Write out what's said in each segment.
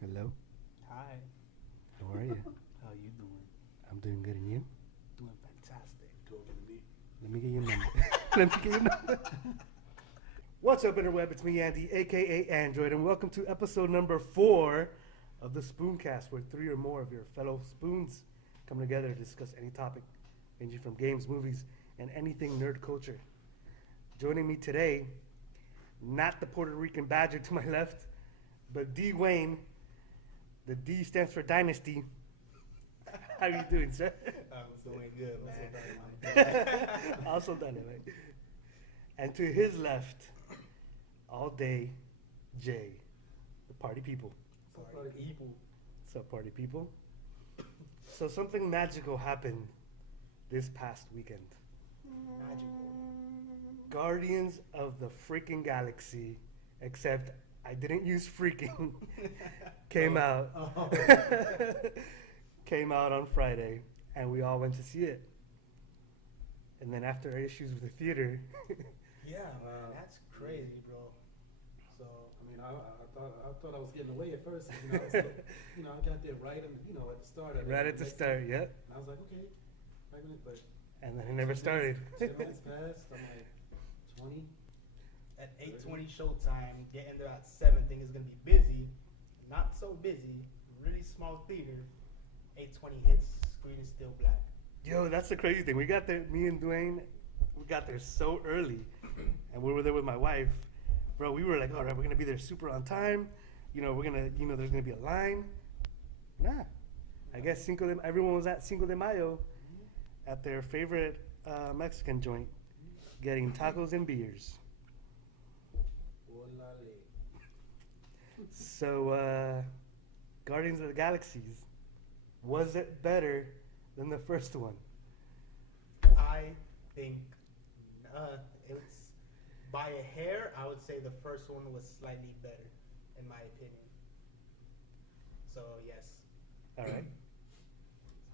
Hello. Hi, How are you? how you doing? I'm doing good, and you? Doing fantastic. Talking to me. Let me get your number. Let me get your number. What's up, interweb? It's me, Andy, aka Android, and welcome to episode number 4 of the SpoonCast, where 3 or more of your fellow spoons come together to discuss any topic, ranging from games, movies, and anything nerd culture. Joining me today, not the Puerto Rican Badger to my left, but D Wayne. The D stands for Dynasty. How are you doing, sir? I'm doing good, man. Also done it, right? And to his left, all day, Jay, the party people. Sorry, people. What's up, party people? So something magical happened this past weekend. Magical. Guardians of the freaking Galaxy, except I didn't use freaking, came out. Came out on Friday, and we all went to see it. And then after our issues with the theater, Yeah, man, that's crazy, bro. So, I mean, I thought I was getting away at first. I got there right at the start. right at the start, yep. And I was like, okay, 5 minutes, but And then it never started. 10 minutes passed. I'm like, 20. at 8:20 showtime, getting there at 7, think it's gonna be busy. Not so busy. Really small theater. 8:20 hits, screen is still black. Yo, that's the crazy thing. We got there, me and Dwayne, we got there so early, and we were there with my wife. Bro, we were like, all right, we're gonna be there super on time. We're gonna, there's gonna be a line. Nah, I guess everyone was at Cinco de Mayo, at their favorite Mexican joint, getting tacos and beers. Olale. So, Guardians of the Galaxies, was it better than the first one? I think it's by a hair. I would say the first one was slightly better, in my opinion. So yes, All right,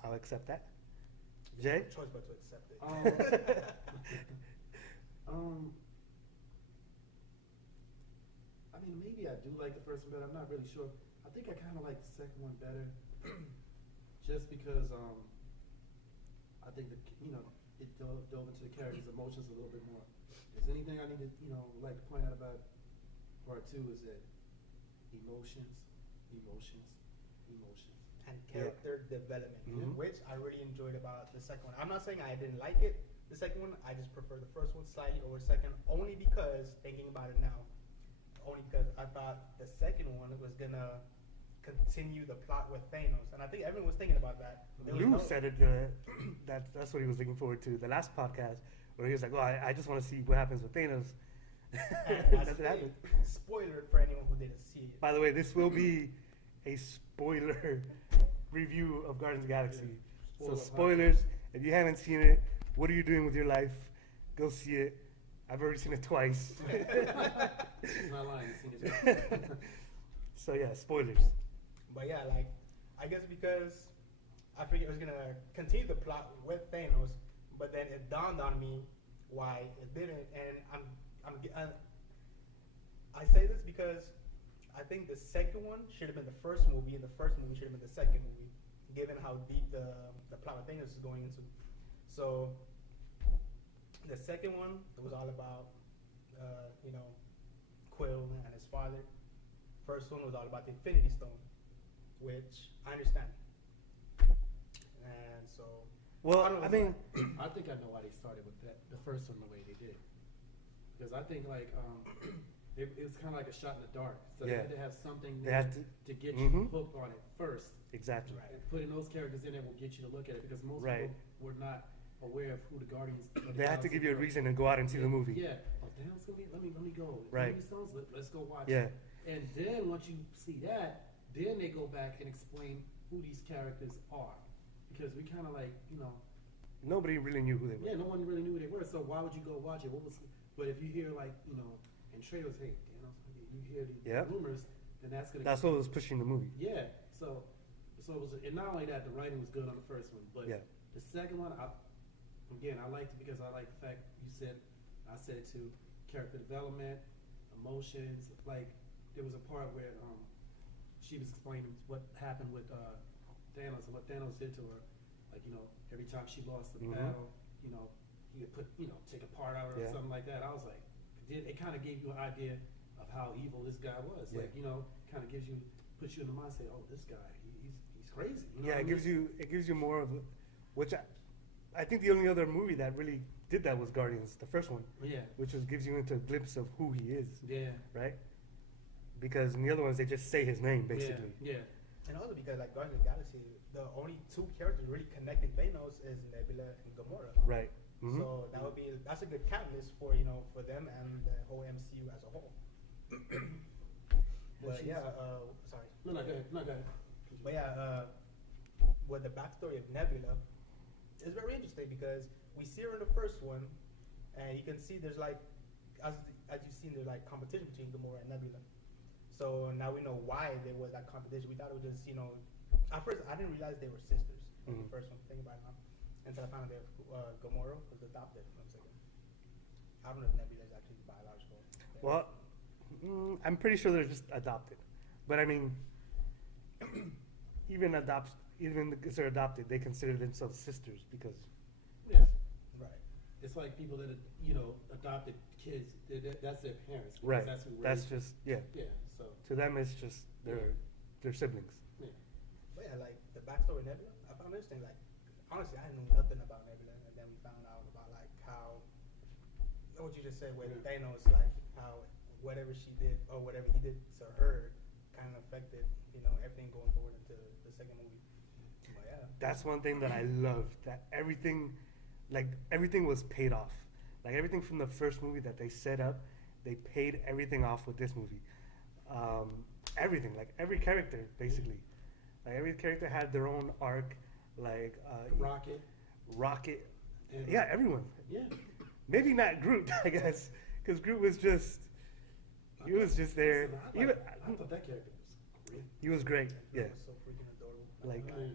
I'll accept that. Jay? no choice but to accept it. Um, I mean, maybe I do like the first one better. I'm not really sure. I think I kind of like the second one better, just because I think that it dove into the character's emotions a little bit more. Is anything I need to like to point out about part two is that emotions, emotions, emotions. And character development, Mhm. which I really enjoyed about the second one. I'm not saying I didn't like it, the second one. I just prefer the first one slightly over second, only because, thinking about it now, only because I thought the second one was gonna continue the plot with Thanos, and I think everyone was thinking about that. There was Lou no- said it. That's what he was looking forward to. The last podcast where he was like, "Oh, I just want to see what happens with Thanos." and That's what happened. spoiler for anyone who didn't see it. By the way, this will be a spoiler review of Guardians of the Galaxy. Yeah. So Spoiler spoilers. If you haven't seen it, what are you doing with your life? Go see it. I've already seen it twice. He's not lying. He's seen it. So yeah, spoilers. But yeah, like, I guess because I figured it was gonna continue the plot with Thanos, but then it dawned on me why it didn't, and I say this because I think the second one should have been the first movie, and the first movie should have been the second movie, given how deep the plot of Thanos is going into. So the second one, it was all about Quill and his father. First one was all about the Infinity Stone, which I understand. And so, Well, don't know, I mean, I think I know why they started with that, the first one, the way they did. Because I think like it was kind of like a shot in the dark. So they Yeah. had to have something They there had to get Mhm. you hooked on it first. exactly. Right. And putting those characters in there will get you to look at it because most Right. people were not aware of who the Guardians. of the They had to Galaxy give you a were. reason to go out and see the movie. Yeah. Oh damn, it's gonna be. Let me go. Right. Infinity Stones, let's go watch Yeah. it. And then once you see that, then they go back and explain who these characters are, because we kind of like Nobody really knew who they were. yeah, no one really knew who they were. So why would you go watch it? What was? But if you hear like in trailers, hey, you hear the Yep. rumors, then that's gonna. That's what was pushing the movie. Yeah. So it was, and not only that, the writing was good on the first one, but Yeah. the second one, I liked it because I like the fact I said it too, character development, emotions. Like there was a part where she was explaining what happened with Thanos and what Thanos did to her. Like, every time she lost the battle, he would put, take a part out or something like that. I was like, it kind of gave you an idea of how evil this guy was. Yeah. Like, kind of puts you in the mindset, oh, this guy, he's crazy. It gives you more of, which I think the only other movie that really did that was Guardians, the first one. Yeah. Which gives you into a glimpse of who he is. Yeah. Right? Because in the other ones, they just say his name, basically. Yeah. And also because, like, Guardians of the Galaxy, the only two characters really connecting Thanos is Nebula and Gamora. Right. Mm-hmm. So that's a good catalyst for for them and the whole MCU as a whole. But sorry. No, go ahead. But with the backstory of Nebula, it's very interesting because we see her in the first one, and you can see there's like, as you've seen, there's like competition between Gamora and Nebula. So now we know why there was that competition. We thought it was just, at first I didn't realize they were sisters. In the first one, think about it now. Until I found out that Gamora was adopted. I don't know if Nebula is actually biological. Well, I'm pretty sure they're just adopted. But I mean, even if they're adopted, they consider themselves sisters because. Yeah. Right. It's like people that adopted kids. That's their parents. Right. That's who that's raised them. just yeah. Yeah. So. To them, it's just their siblings. Yeah. But like the backstory of Nebula, I found interesting. Like, honestly, I knew nothing about Nebula, and then we found out about like how what you just said with Thanos, like how whatever she did or whatever he did to her kind of affected everything going forward into the second movie. But yeah, that's one thing that I loved. That everything was paid off. Like everything from the first movie that they set up, they paid everything off with this movie. Everything, like every character, basically. Like every character had their own arc. Like Rocket. Yeah, everyone. Yeah. Maybe not Groot, I guess, because Groot was just. He was just there. Listen, I thought that character was great. He was great. Yeah. it was so freaking adorable. Like, It was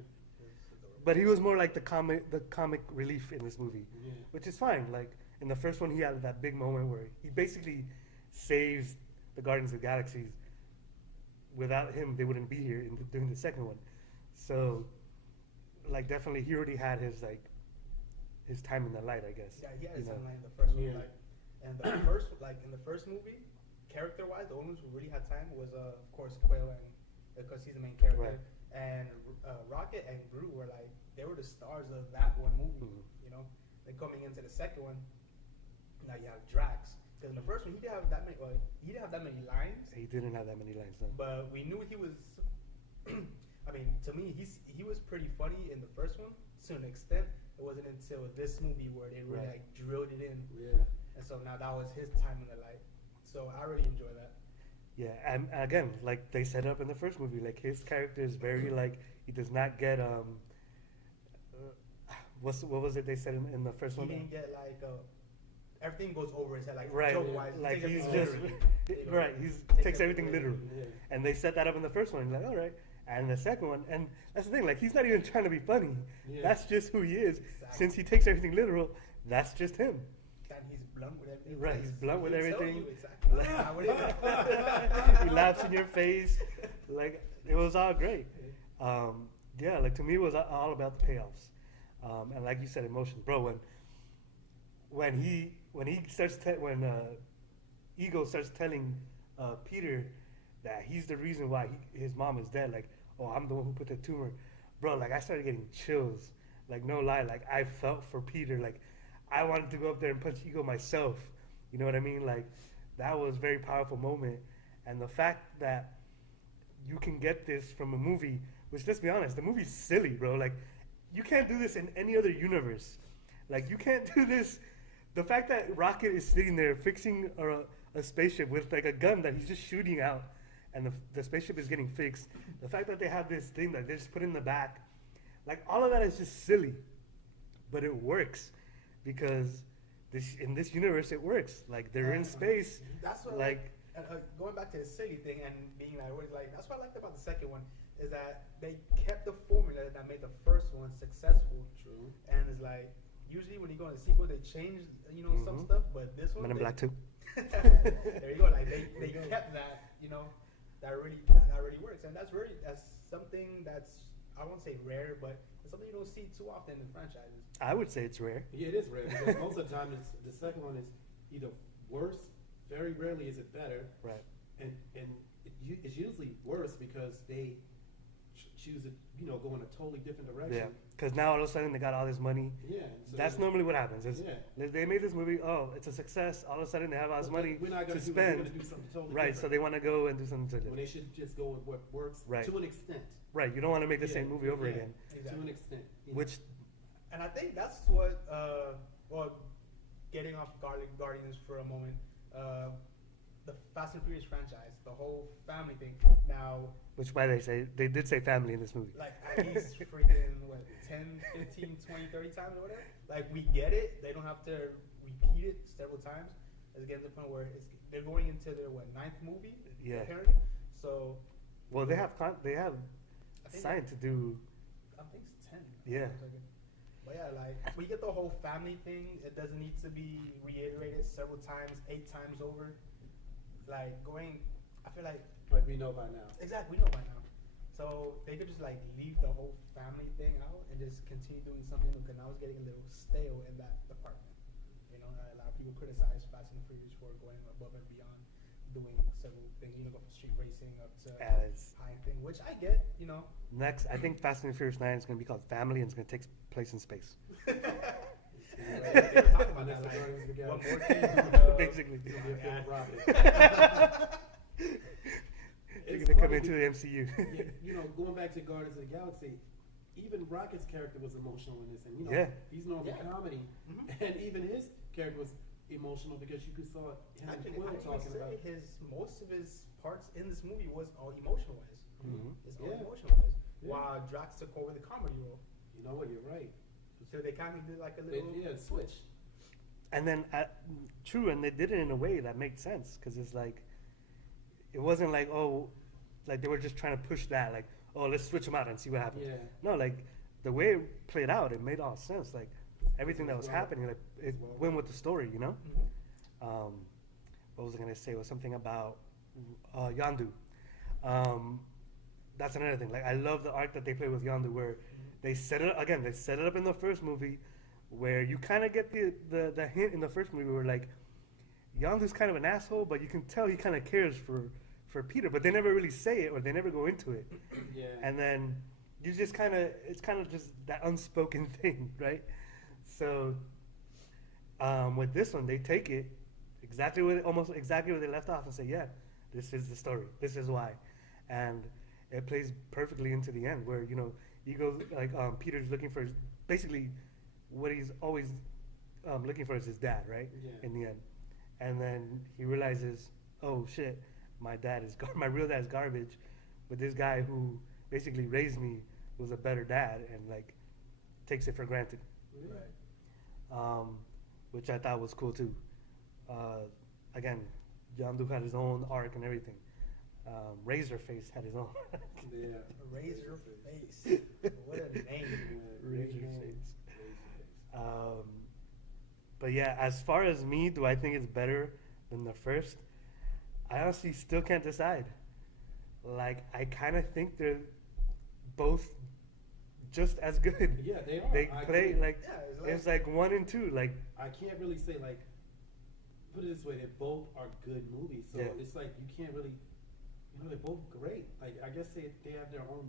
adorable. but he was more like the comic relief in this movie, which is fine. Like in the first one, he had that big moment where he basically saves the Guardians of the Galaxy. Without him, they wouldn't be here during the second one. So, like, definitely, he already had his time in the light, I guess. Yeah, he had his timeline in the first one. Like, and in the first movie, character-wise, the only ones who really had time was, of course, Quill, and because he's the main character, Right. and Rocket and Groot were like they were the stars of that one movie. Then coming into the second one, now you have Drax. Because in the first one, he didn't have that many. He didn't have that many lines. He didn't have that many lines, no. But we knew he was. I mean, to me, he was pretty funny in the first one to an extent. It wasn't until this movie where they really like drilled it in. Yeah. And so now that was his time in the light. So I really enjoy that. Yeah, and again, like they set up in the first movie, like his character is very like he does not get what was it they said in the first He one? didn't get like everything goes over his head, like Right, joke wise. like he's just right. He takes everything literal, and they set that up in the first one. Like, all right, and the second one, and that's the thing. Like, he's not even trying to be funny. Yeah. That's just who he is. Exactly. Since he takes everything literal, that's just him. And he's blunt with everything. Right, he's blunt with He'll tell everything. you exactly. He laughs in your face. Like, it was all great. Yeah, like to me, it was all about the payoffs, and like you said, emotion, bro. When Ego starts telling Peter that he's the reason why his mom is dead, like, oh, I'm the one who put the tumor, bro. Like, I started getting chills. Like, no lie, like I felt for Peter. Like, I wanted to go up there and punch Ego myself. You know what I mean? Like, that was a very powerful moment, and the fact that you can get this from a movie, which, let's be honest, the movie's silly, bro. Like, you can't do this in any other universe. Like, you can't do this. The fact that Rocket is sitting there fixing a spaceship with like a gun that he's just shooting out, and the spaceship is getting fixed. The fact that they have this thing that they just put in the back, like all of that is just silly, but it works because in this universe it works. Like they're in space. That's what like going back to the silly thing and being like that's what I liked about the second one is that they kept the formula that made the first one successful. True. And it's like usually when you go in the sequel they change some stuff, but this one Men in Black 2. there you go. Like they kept that that really works, and that's something that's, I won't say rare, but it's something you don't see too often in franchises. I would say it's rare. Yeah, it is rare because most of the time the second one is either worse. Very rarely is it better. Right. And it's usually worse because they choose to go in a totally different direction. Yeah. Because now all of a sudden they got all this money. Yeah. So That's normally what happens. Is yeah. they made this movie. Oh, it's a success. All of a sudden they have all this money we're not to gonna do, spend. We're gonna do something totally Right. different. So they want to go and do something When different. they should just go with what works Right. to an extent. Right. You don't want to make the Yeah, same movie over yeah. again. Exactly. To an extent. Yeah. Which And I think that's what, well, getting off Guardians for a moment, the Fast and Furious franchise, the whole family thing. Now, Which why they did say family in this movie. like at least freaking, 10, 15, 20, 30 times or whatever? Like, we get it. They don't have to repeat it several times. It's getting to the point where they're going into their, ninth movie? Yeah. Apparently. So, Well, they have I think signed to do. I think it's 10. Yeah. But yeah, like, we get the whole family thing. It doesn't need to be reiterated several times, 8 times over. Like, I feel like, But we know by now. exactly, we know by now. So they could just, like, leave the whole family thing out and just continue doing something new, because now it's getting a little stale in that department. You know, a lot of people criticize Fast and Furious for going above and beyond, doing several things, go from street racing up to As high thing, which I get, next, I think Fast and Furious 9 is going to be called Family, and it's going to take place in space. They were talking about that, like, one more thing. Basically. It's gonna be a film Yeah. rocket. They're It's going to come funny into the MCU. yeah, going back to Guardians of the Galaxy, even Rocket's character was emotional in this, and Yeah. he's normally Yeah. comedy, Mhm. and even his character was emotional because you could saw him and Actually, Quill I didn't talking say about. most of his parts in this movie was all emotional wise. Mhm. It's all Yeah. emotional wise. Yeah. While Drax took over the comedy role. You know what? You're right. So they kind of did like a They, little yeah, switch. And then, true, and they did it in a way that made sense, because it's like, it wasn't like, oh, like they were just trying to push that, like, oh, let's switch them out and see what happens. Yeah. No, like, the way it played out, it made all sense. Like, everything that was happening, like, it went with the story, Mhm. What was I going to say? It was something about Yondu. That's another thing. Like, I love the arc that they play with Yondu, where they set it up in the first movie, where you kind of get the hint in the first movie where, like, Yondu's kind of an asshole, but you can tell he kind of cares for Peter, but they never really say it, or they never go into it. Yeah. And then you just it's kind of just that unspoken thing, right? So with this one, they take it almost exactly where they left off and say, yeah, this is the story. This is why. And it plays perfectly into the end where, he goes, like, Peter's looking for basically what he's always looking for is his dad, right? Yeah. In the end. And then he realizes, oh shit, my real dad is garbage, but this guy who basically raised me was a better dad, and like takes it for granted. Right. Which I thought was cool too. Again, Yondu had his own arc and everything. Razorface had his own. Yeah. Razorface. What a name. Razorface. But yeah, as far as me, do I think it's better than the first? I honestly still can't decide. Like, I kind of think they're both just as good. Yeah, they are. They I play agree. like Yeah, it's like 1 and 2. Like, I can't really say like. Put it this way: they both are good movies. So Yeah. it's like you can't really, they're both great. Like I guess they have their own.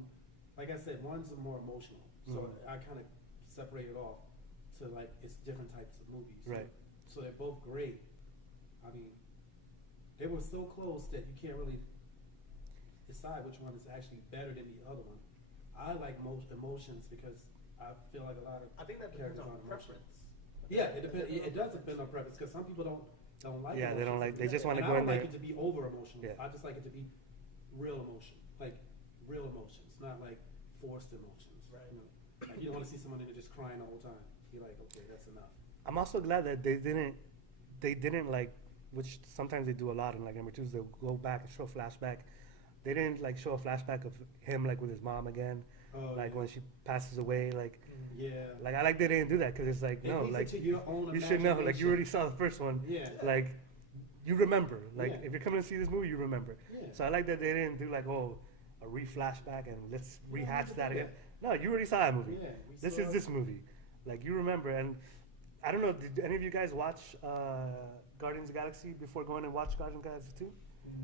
Like I said, one's more emotional. So Mhm. I kind of separate it off to like it's different types of movies. Right. So they're both great. I mean, they were so close that you can't really decide which one is actually better than the other one. I like most emotions because I feel like a lot of I think that depends characters on are emotional. preference. Yeah, it depends. It does depend on preference because some people don't like. Yeah, they don't emotions. like- they just wanna And go I in don't like there- it to be over emotional. Yeah. I just like it to be real emotion, like real emotions, not like forced emotions. Right. Like you don't want to see someone in there just crying the whole time. You're like, okay, that's enough. I'm also glad that they didn't like, which sometimes they do a lot in like number 2s, they'll go back and show a flashback. They didn't like show a flashback of him like with his mom again, Oh, like yeah. when she passes away. Like Yeah. I like they didn't do that because it's like It no, leaves it like to your own you should know, like you imagination. already saw the first one. Yeah. Like you remember. Like Yeah. if you're coming to see this movie, you remember. Yeah. So I like that they didn't do like a re-flashback and let's Yeah, rehash we that did again. No, you already saw that movie. Yeah, This is this movie. Like you remember, and I don't know. Did any of you guys watch Guardians of the Galaxy before going and watch Guardians of the Galaxy 2?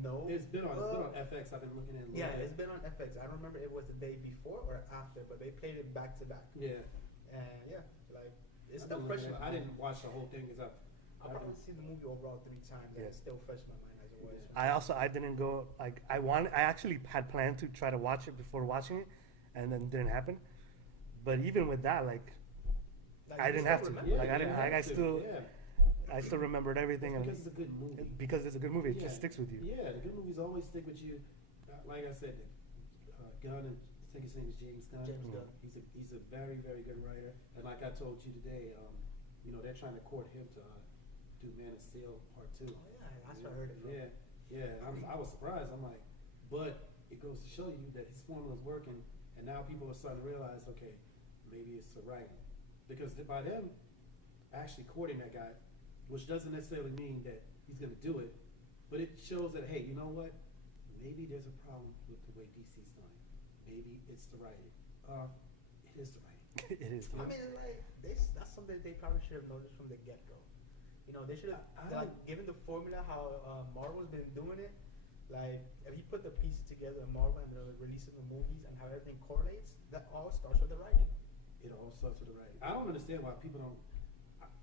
No. It's been on FX. I've been looking at. Yeah, it's been on FX. I don't remember it was the day before or after, but they played it back to back. Yeah. And yeah, like it's I've still been fresh in looking my at- I mind. didn't watch the whole thing because I'll probably see the movie overall 3 times, and Yeah. it's still fresh in my mind as it was. I didn't go. Like I actually had planned to try to watch it before watching it, and then it didn't happen. But even with that, like I you didn't still have to. remember Like it. I didn't. Like I still. Yeah. I still remembered everything, and Because it's a good movie. because it's a good movie, it Yeah. just sticks with you. Yeah, the good movies always stick with you. Like I said, Gunn, and I think his name is James Gunn. James Gunn. He's a very, very good writer. And like I told you today, they're trying to court him to do Man of Steel Part 2. Oh yeah, that's what I heard it from. Yeah. I was surprised. I'm like, but it goes to show you that his formula's working, and now people are starting to realize, okay, maybe it's the writing, because by them actually courting that guy, which doesn't necessarily mean that he's going to do it, but it shows that, hey, you know what? Maybe there's a problem with the way DC's done it. Maybe it's the writing. It is the writing. It is. I mean, like that's something they probably should have noticed from the get go. You know, they should have I- like given the formula how Marvel's been doing it. Like if you put the pieces together in Marvel and the release of the movies and how everything correlates, that all starts with the writing. It all starts with the writing. I don't understand why people don't.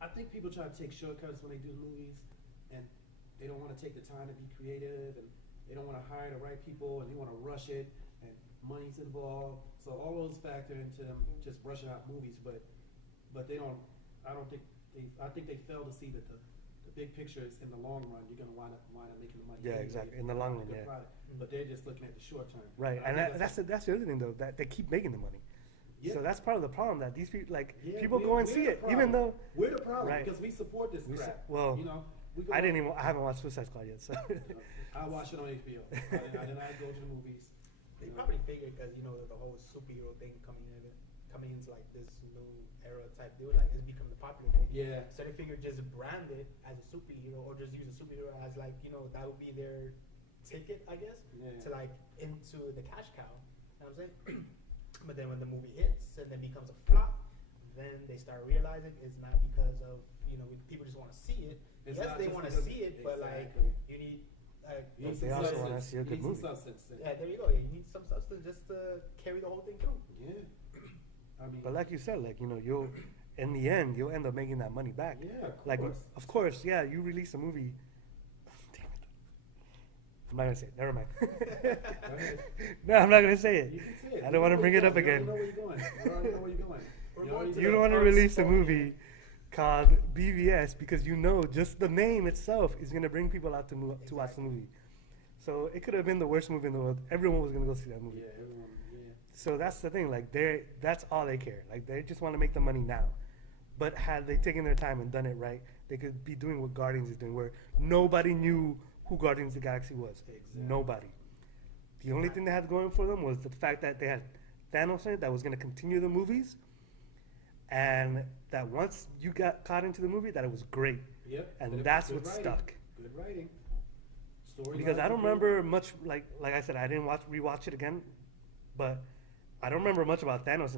I think people try to take shortcuts when they do movies, and they don't want to take the time to be creative, and they don't want to hire the right people, and they want to rush it, and money's involved. So all those factor into them just rushing out movies, but they don't. I don't think they. I think they fail to see that the big picture is in the long run. You're going to wind up making the money. Yeah, anyway exactly. In the long run, with a good yeah. product. But they're just looking at the short term. Right, I and think that's the other thing though, that they keep making the money. Yeah. So that's part of the problem, that these people, like Yeah, people we're- go and we're see the it, problem. even though We're the problem Right. because we support this We crap. well, you know, we go I haven't watched Suicide Squad yet, so I watch it on HBO. I did not go to the movies. They You know. probably figured because the whole superhero thing coming into like this new era type deal, like it's becoming the popular thing. Yeah. So they figured just brand it as a superhero, or just use a superhero as like that would be their ticket, I guess, Yeah. to like into the cash cow. You know what I'm saying? But then when the movie hits and then becomes a flop, then they start realizing it's not because of people just want to see it. It's Yes, not they just want to because- see it, but like Exactly. you need. You need They some also wanna substance. see a good You need movie. some substance. Yeah, there you go. You need some substance just to carry the whole thing through. Yeah. I mean, but like you said, like you'll in the end you'll end up making that money back. yeah, Like of course. yeah, you release a movie. Damn it. I'm not gonna say it. Never mind. ahead. No, I'm not gonna say it. You can say it. I don't want to bring it up You again. already know where you're going. You already know where you're going. We're You going already to You know. don't want to first release a movie. movie called BVS because just the name itself is gonna bring people out to watch the movie. So it could have been the worst movie in the world. Everyone was gonna go see that movie. Yeah, everyone. Yeah. So that's the thing. Like that's all they care. Like they just want to make the money now. But had they taken their time and done it right, they could be doing what Guardians is doing, where nobody knew who Guardians of the Galaxy was. Exactly. Nobody. The only thing they had going for them was the fact that they had Thanos in it that was going to continue the movies, and that once you got caught into the movie, that it was great. Yep. And Good- that's good what writing. stuck. Good writing. Story. Because I don't remember much. Like I said, I didn't rewatch it again, but I don't remember much about Thanos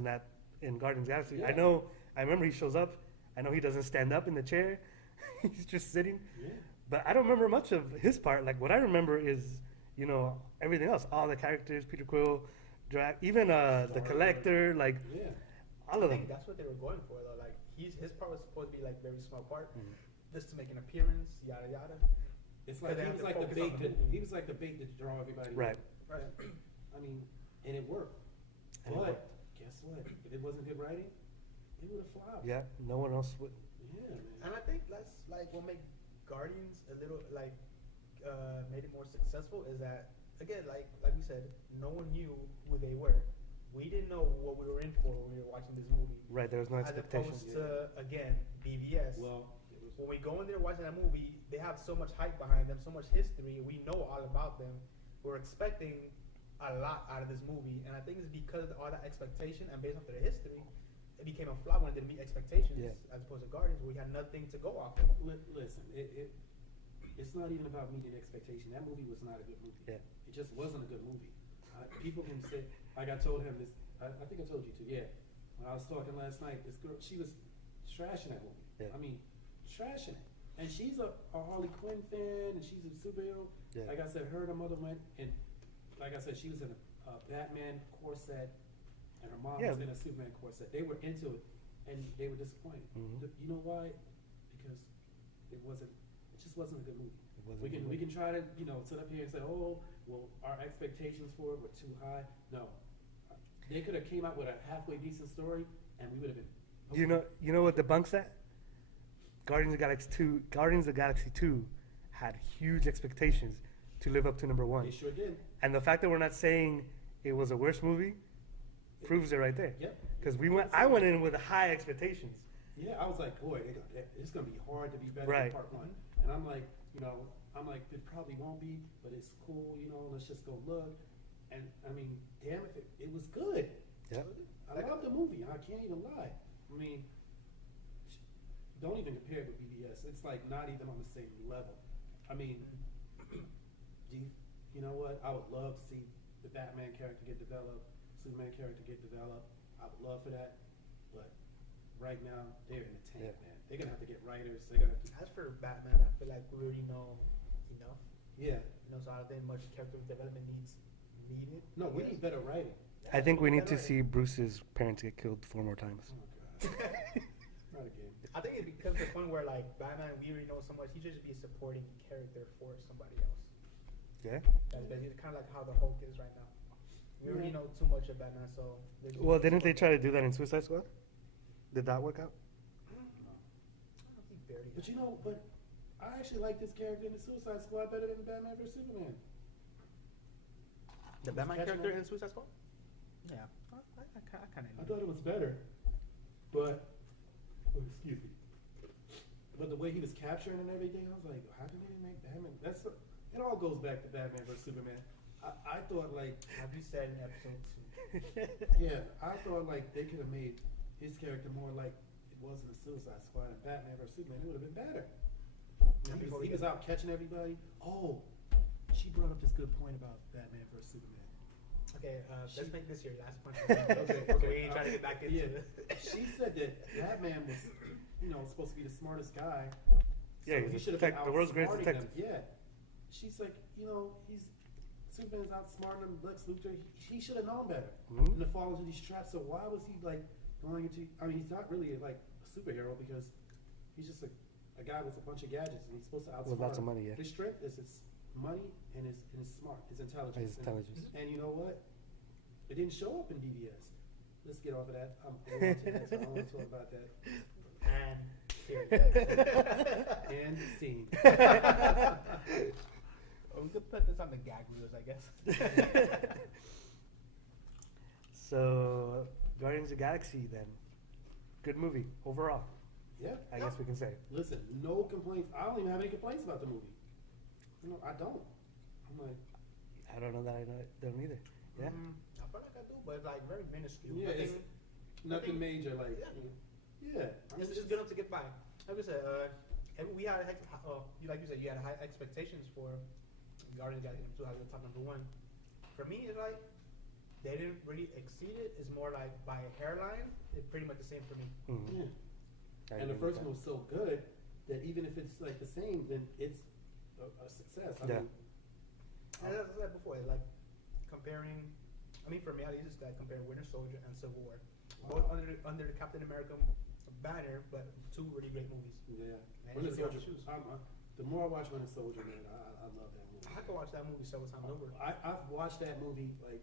in Guardians of the Galaxy. Yeah. I remember he shows up. I know he doesn't stand up in the chair. He's just sitting. Yeah. But I don't remember much of his part. Like what I remember is, everything else. All the characters, Peter Quill, even the Star-Lord. Collector, like Yeah. all I of them. think that's what they were going for though. Like his part was supposed to be like very small part, Mhm. just to make an appearance, yada yada. It's like But they he have was to like the focus on bait. the To, movie. he was like the bait to draw everybody. in. Right. Right. I mean, and it worked. And it But worked. guess what? If it wasn't good writing, it would have flopped. Yeah, no one else would. Yeah, man. And I think that's like what made Guardians a little like made it more successful is that again like we said, no one knew who they were. We didn't know what we were in for when we were watching this movie. Right, there was no As expectations. opposed to again BVS. Well, it was. When we go in there watching that movie, they have so much hype behind them, so much history. We know all about them. We're expecting a lot out of this movie, and I think it's because of all that expectation and based off their history, it became a flop when it didn't meet expectations. Yeah. As opposed to Guardians, where we had nothing to go off of. Listen, it's not even about meeting expectation. That movie was not a good movie. Yeah. It just wasn't a good movie. People can say, like I told him this, I think I told you too, yeah. When I was talking last night, this girl, she was trashing that movie. Yeah. I mean, trashing it. And she's a Harley Quinn fan, and she's a superhero. Yeah. Like I said, her and her mother went, and like I said, she was in a Batman corset, and her mom was in a Superman corset. They were into it, and they were disappointed. Mhm. You know why? Because it just wasn't a good movie. We can try to, sit up here and say, oh, well, our expectations for it were too high. No. They could have came out with a halfway decent story, and we would have been. Okay. You know what debunks that? Guardians of the Galaxy 2 had huge expectations to live up to number 1. They sure did. And the fact that we're not saying it was a worse movie proves it right there. Yep. Because I went in with high expectations. Yeah, I was like, boy, it's gonna be hard to be better Right. than part 1. And I'm like, it probably won't be, but it's cool, let's just go look. And I mean, damn it was good. Yeah. I love the movie. I can't even lie. I mean, don't even compare it with BVS. It's like not even on the same level. I mean, you know what? I would love to see the Batman character get developed, Superman character get developed. I would love for that. But right now, they're in the tank, man. They're gonna have to get writers. They're gonna have to. As for Batman, I feel like we already know enough. Yeah. So I don't think much character development needed. No, we need better writing. I think we need to see Bruce's parents get killed 4 more times. Oh God. Not again. I think it becomes the point where like Batman, we already know so much. He should just be a supporting character for somebody else. Yeah. That's basically kind of like how the Hulk is right now. We already know too much of Batman, so. Well, didn't they try to do that in Suicide Squad? Did that work out? He barely. But I actually like this character in the Suicide Squad better than Batman vs Superman. The Batman Catching character on? in Suicide Squad? Yeah. I kind I of. thought it was better, but excuse me. But the way he was capturing and everything, I was like, how can they make Batman? It all goes back to Batman vs Superman. I thought like. Have you said in episode 2? Yeah, I thought like they could have made his character more like it was in the Suicide Squad and Batman vs Superman. It would have been better. He was out catching everybody. Oh, she brought up this good point about Batman vs Superman. Okay, let's make this your last point. Okay. We ain't trying to get back into it. She said that Batman was, supposed to be the smartest guy. Yeah, so he's he should have been the world's greatest outsmarting detective. them. Yeah. She's like, Superman's outsmarting Lex Luthor. He should have known better. Mhm. And to fall into these traps. So why was he like going into? I mean, he's not really like a superhero because he's just a guy with a bunch of gadgets, and he's supposed to outsmart. With lots of money, yeah. His strength is his money and his smart, his intelligence. His intelligence. And you know what? It didn't show up in BVS. Let's get off of that. I'm going to that, so I don't want to talk about that. And here. And scene. We could put this on the gag reels, I guess. So, Guardians of the Galaxy then. Good movie, overall. Yeah. I guess we can say. Listen, no complaints. I don't even have any complaints about the movie. I don't. I'm like, I don't know that I don't either. Yeah. I feel like I do, but it's like very minuscule. yeah, it's nothing major. Like, yeah. It's just good enough to get by. Like I said, we had like you said, you had high expectations for Guardians of the Galaxy 2 as the top number 1. For me, it's like they didn't really exceed it. It's more like by a hairline. It's pretty much the same for me. Mhm. Yeah. And the first one was so good that even if it's like the same, then it's a success. I mean, And as I said before, like comparing. I mean, for me, at least, it's like comparing Winter Soldier and Civil War, both under the Captain America banner, but 2 really great movies. Yeah. And Winter it's really hard to Soldier. choose. The more I watch Winter Soldier, man, I love that movie. I could watch that movie several times over. I've watched that movie like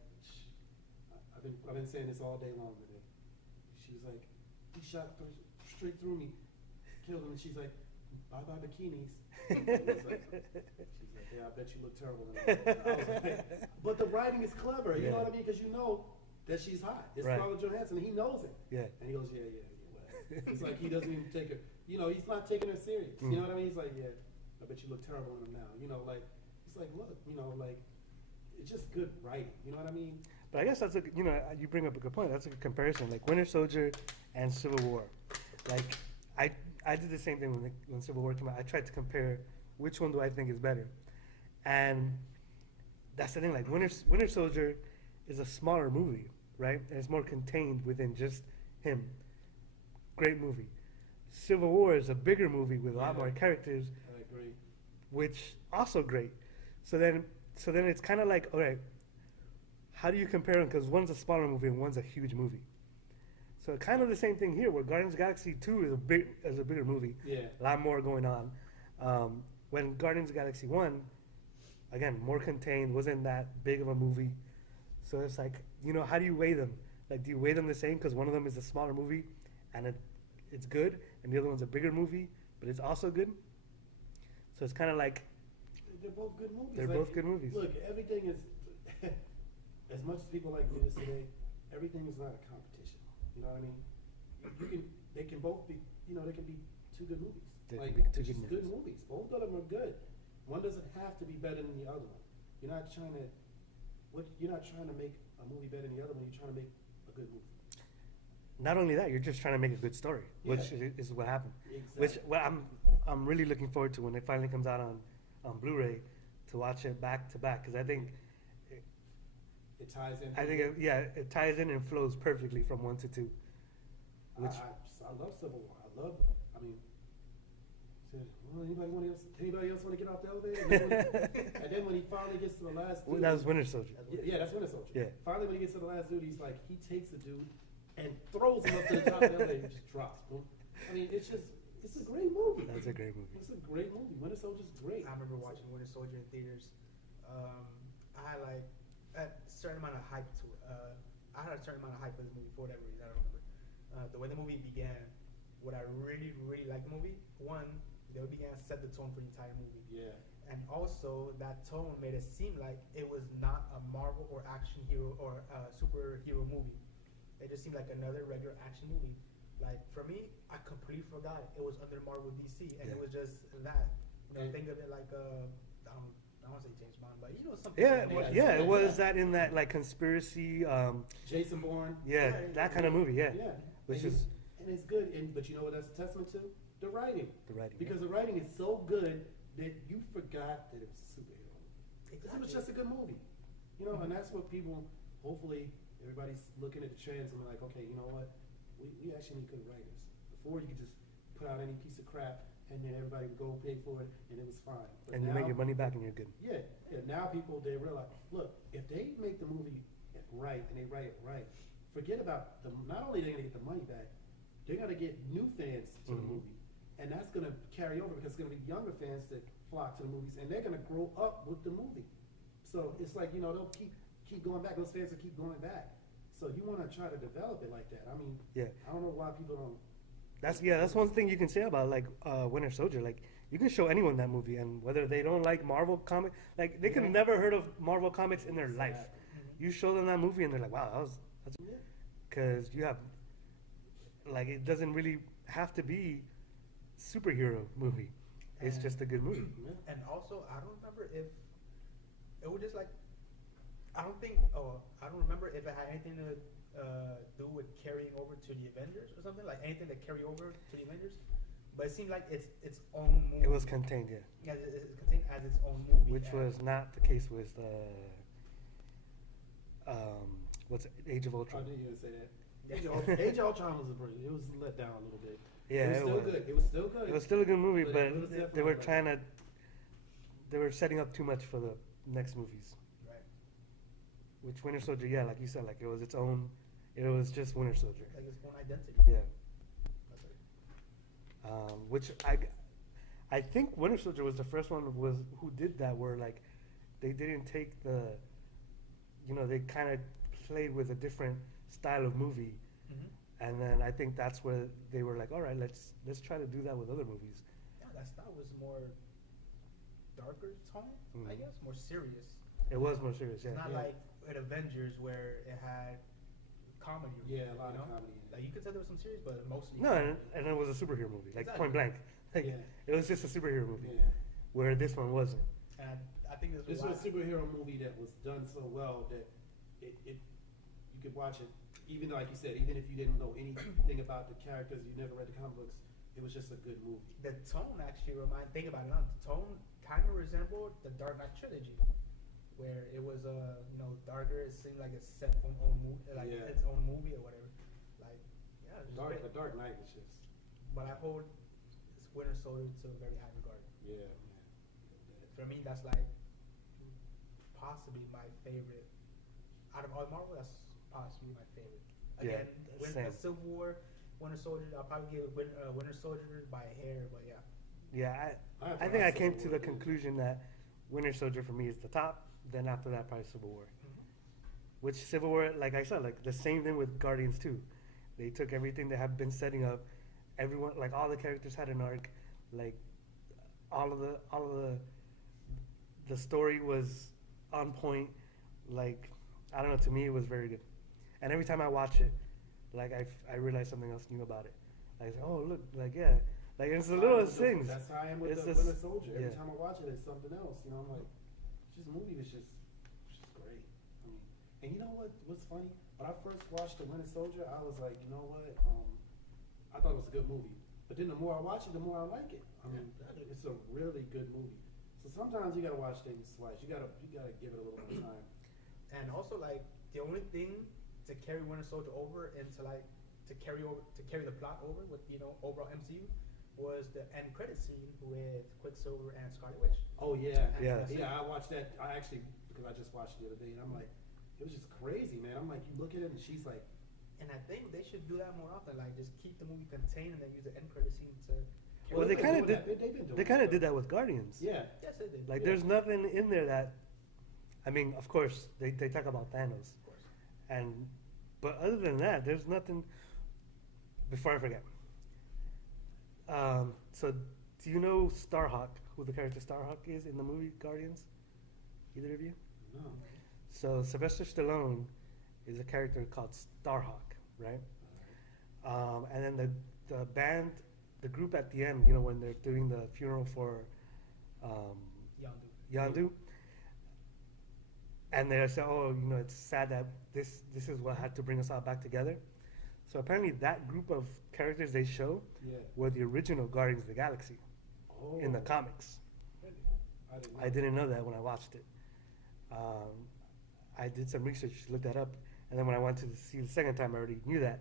I've been saying this all day long today. She was like, he shot straight through me, killed him, and she's like, bye bye bikinis. She's like, yeah, I bet you look terrible in that. I was like, but the writing is clever, you know what I mean? Because you know that she's hot. It's Scarlett Johansson, and he knows it. Yeah. And he goes, yeah, whatever. It's like he doesn't even take her. He's not taking her serious. You know what I mean? He's like, yeah, I bet you look terrible in them now. It's like, look, it's just good writing. You know what I mean? But I guess that's you bring up a good point. That's a good comparison. Like Winter Soldier and Civil War. Like I did the same thing when Civil War came out. I tried to compare which one do I think is better? And that's the thing. Like Winter Soldier is a smaller movie, right? And it's more contained within just him. Great movie. Civil War is a bigger movie with a lot more characters, I agree. which also great. So then it's kind of like, all right, how do you compare them? Because one's a smaller movie and one's a huge movie. So kind of the same thing here, where Guardians of the Galaxy 2 is a bigger movie. Yeah. A lot more going on. When Guardians of the Galaxy 1, again, more contained, wasn't that big of a movie. So it's like, how do you weigh them? Like, do you weigh them the same? Because one of them is a smaller movie and it's good, and the other one's a bigger movie, but it's also good. So it's kind of like, they're both good movies. They're both good movies. Look, everything is, as much as people like to do this today, everything is not a competition. You know what I mean? They can both be, they can be two good movies. They like, can be two they're good just good movies. Both of them are good. One doesn't have to be better than the other one. You're not trying to make a movie better than the other one. You're trying to make a good movie. not only that, you're just trying to make a good story, which is what happened. Which I'm really looking forward to when it finally comes out on Blu-ray, to watch it back to back, because I think it ties in. I think it ties in and flows perfectly from 1 to 2. Which I love Civil War. I mean, well, anybody else want to get off the elevator? And then when he finally gets to the last dude, that was Winter Soldier. Yeah, that's Winter Soldier. Yeah. Finally, when he gets to the last dude, he takes the dude and throws him up to the top of the elevator and just drops. Boom. I mean, it's a great movie. That's a great movie. It's a great movie. Winter Soldier's great. I remember watching Winter Soldier in theaters. I had like a certain amount of hype to it. I had a certain amount of hype for this movie for whatever reason. I don't remember. The way the movie began, what I really, really liked the movie, one, the way it began set the tone for the entire movie. Yeah. And also, that tone made it seem like it was not a Marvel or action hero or superhero movie. It just seemed like another regular action movie. Like, for me, I completely forgot it was under Marvel DC, and it was just that. Think of it like I don't want to say James Bond, but something. It was that in that like conspiracy. Jason Bourne. That kind of movie. Yeah. Which is. And it's good, but you know what that's a testament to? The writing. Because the writing is so good that you forgot that it was a superhero movie. Because it was just a good movie. And that's what people, hopefully, everybody's looking at the trends and they're like, okay, you know what? We actually need good writers. Before, you could just put out any piece of crap and then everybody would go pay for it and it was fine. But and you make your money back and you're good. Yeah. Now people, they realize, look, if they make the movie right and they write it right, forget about not only are they going to get the money back, they're going to get new fans to the movie. And that's going to carry over because it's going to be younger fans that flock to the movies, and they're going to grow up with the movie. So it's like, they'll keep going back. Those fans will keep going back. So you want to try to develop it like that. I mean, I don't know why people don't. That's one thing you can say about like Winter Soldier. Like, you can show anyone that movie, and whether they don't like Marvel comics, like they could never heard of Marvel comics in their life. You show them that movie, and they're like, wow, that's because you have. Like, it doesn't really have to be superhero movie. It's just a good movie. And also, I don't remember if it was just like, I don't remember if it had anything to do with carrying over to the Avengers or something, like anything that carry over to the Avengers. But it seemed like it's its own movie. It was contained, Yeah, it's contained as its own movie. Which was not the case with Age of Ultron. I knew you were going to say that. Age of Ultron was it was let down a little bit. Yeah, it was still good. It was still good. It was still a good movie, but they were definitely they were setting up too much for the next movies. Right. Which Winter Soldier, like you said, like it was its own. It was just Winter Soldier. Like its own identity. Yeah. Which I think Winter Soldier was the first one who did that, where like they didn't take they kind of played with a different style of movie, and then I think that's where they were like, all right, let's try to do that with other movies. Yeah, that style was more darker tone, I guess, more serious. It was more serious, It's not like at Avengers where it had comedy. Yeah, a lot of comedy. Like, you could say there was some serious, but mostly. No, and it was a superhero movie, like Point Blank. Like, it was just a superhero movie, where this one wasn't. And I think this was a superhero movie that was done so well that it you could watch it, even though, like you said, even if you didn't know anything about the characters, you never read the comic books, it was just a good movie. The tone actually think about it now, the tone kind of resembled the Dark Knight trilogy, where it was darker. It seemed like it's set own movie, like its own movie or whatever. Like, yeah, it was just great. The Dark Knight was just. But I hold Winter Soldier to a very high regard. Yeah, man. For me, that's like possibly my favorite. Out of all Marvel, that's possibly my favorite. Again, Civil War, Winter Soldier, I'll probably give Winter Soldier by a hair, but yeah. Yeah, I think I came to the conclusion that Winter Soldier for me is the top. Then after that, probably Civil War. Mm-hmm. Which Civil War, like I said, like the same thing with Guardians 2. They took everything they have been setting up. Everyone, like all the characters had an arc. Like all of the story was on point. Like, I don't know, to me it was very good. And every time I watch it, like I realize something else new about it. Like, oh look, like yeah, like it's the littlest things. That's how I am with the Winter Soldier. Every time I watch it, it's something else. You know, I'm like, this movie was just great. I mean, and you know what's funny? When I first watched the Winter Soldier, I was like, you know what? I thought it was a good movie. But then the more I watch it, the more I like it. I mean, it's a really good movie. So sometimes you gotta watch things twice. You gotta give it a little more time. And also, like, the only thing to carry Winter Soldier over and to carry the plot over with overall MCU was the end credit scene with Quicksilver and Scarlet Witch. Oh yeah, yeah. I watched that. I actually, because I just watched it the other day, and I'm like, it was just crazy, man. I'm like, you look at it, and she's like. And I think they should do that more often. Like, just keep the movie contained and then use the end credit scene to. Well, they kind of did. They kind of did that with Guardians. Yeah. Yes, they did. Like, there's nothing in there that. I mean, of course, they talk about Thanos, Of course. But other than that, there's nothing. Before I forget. So, do you know Starhawk? Who the character Starhawk is in the movie Guardians? Either of you? No. So Sylvester Stallone is a character called Starhawk, right? And then the band, the group at the end, when they're doing the funeral for Yondu, and they say, oh, it's sad that this is what had to bring us all back together. So apparently that group of characters they show were the original Guardians of the Galaxy in the comics. I didn't know that when I watched it. I did some research, looked that up, and then when I went to see the second time, I already knew that.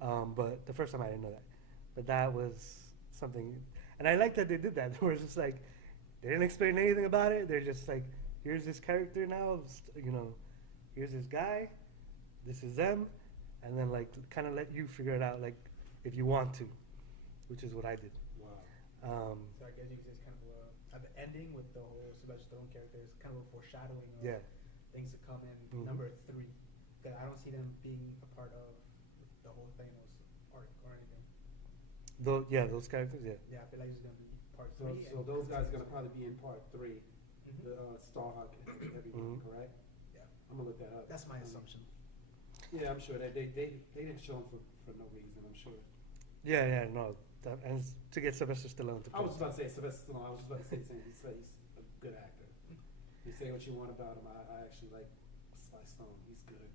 But the first time I didn't know that. But that was something, and I like that they did that. They were just like, they didn't explain anything about it. They're just like, here's this character now, here's this guy, this is them, and then like kind of let you figure it out, like if you want to, which is what I did. Wow. So I guess you could just kind of at the ending with the whole Sylvester Stallone character is kind of a foreshadowing of things to come in number 3. Because I don't see them being a part of the whole Thanos arc or anything. Those characters, Yeah, I feel like it's gonna be part 3. So those guys are gonna probably be in part 3. The Starhawk and everything, correct? Yeah. I'm gonna look that up. That's my assumption. Yeah, I'm sure they didn't show him for no reason. I'm sure. No, and to get Sylvester Stallone to. I was just about to say Sylvester Stallone. I was just about to say the same. He's a good actor. You say what you want about him. I actually like Sly Stone. He's good.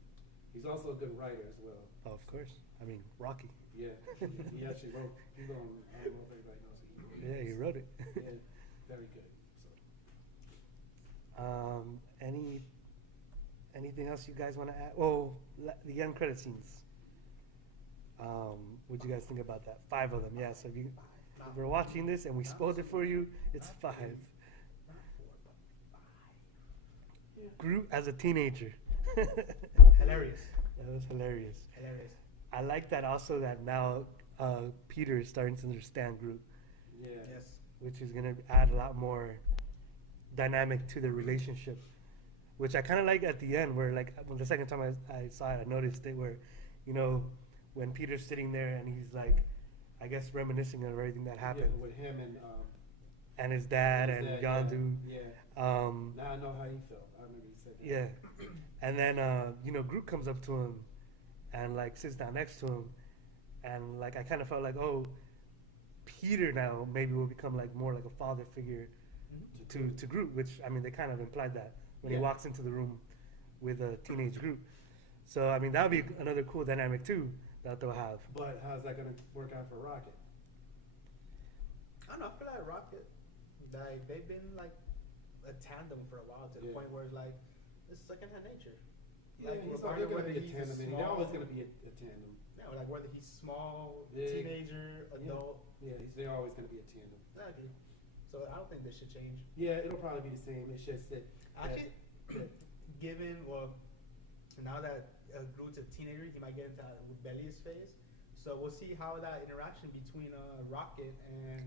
He's also a good writer as well. Oh, of course. I mean, Rocky. Yeah, he actually wrote. I don't know if everybody knows he wrote it. Yeah, he wrote it. Yeah, very good. Anything else you guys want to add? Oh, the end credit scenes. What'd you guys think about that? 5 of them, yeah. So if you're watching this and we spoiled it for you, it's 5. Not 4, but 5. Groot as a teenager. Hilarious. That was hilarious. Hilarious. I like that also that now Peter is starting to understand Groot. Yeah. Yes. Which is going to add a lot more dynamic to the relationship, which I kind of like at the end, where like when the second time I saw it, I noticed it where, when Peter's sitting there and he's like, I guess reminiscing of everything that happened. Yeah, with him and his dad and Yondu. Yeah. Now I know how he felt. I remember he said that. Yeah. And then Groot comes up to him and like sits down next to him, and like I kind of felt like, oh, Peter now maybe will become like more like a father figure to Groot, which I mean they kind of implied that when he walks into the room with a teenage Groot. So I mean that would be another cool dynamic too that they'll have. But how's that going to work out for Rocket? I don't know. I feel like Rocket, like they've been like a tandem for a while to the point where it's like it's secondhand nature. Yeah, like, he's regardless always going to whether be a he's tandem. They're always going to be a tandem. Yeah, like whether he's small, Big, teenager, adult. Yeah, they're always going to be a tandem. Okay. So I don't think this should change. Yeah, it'll probably be the same. It's just that. Actually, given, well, now that Groot's a teenager, he might get into a rebellious phase. So we'll see how that interaction between Rocket and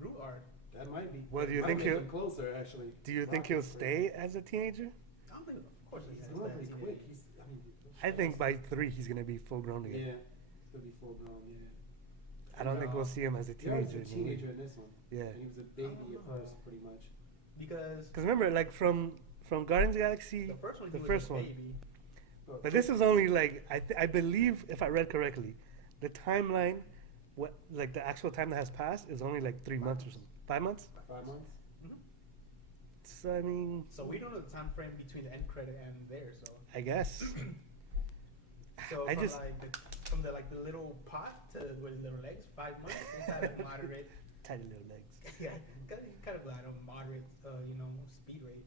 Groot are. That might be. Well, do you might think make he'll them closer? Actually, Do you think he'll stay as a teenager? I don't think, of course, He's he's not gonna pretty stay as a quick. teenager. I think by 3 he's gonna be full grown again. Yeah, he's gonna be full grown. Yeah. I don't think we'll see him as a He was teenager. a teenager in this one. Yeah. And he was a baby at first, pretty much. Because Because remember, like from Guardians of the Galaxy, the first one, the he was first a one. baby. But this is only like I believe, if I read correctly, the timeline, what like the actual time that has passed is only like 3 months or something. 5 months. 5 months. So I mean, So we don't know the time frame between the end credit and there. So I guess. so I from just like from the little pot to with his little legs, 5 months. It's kind of moderate. tiny little legs. Yeah, kind of at a moderate, speed rate.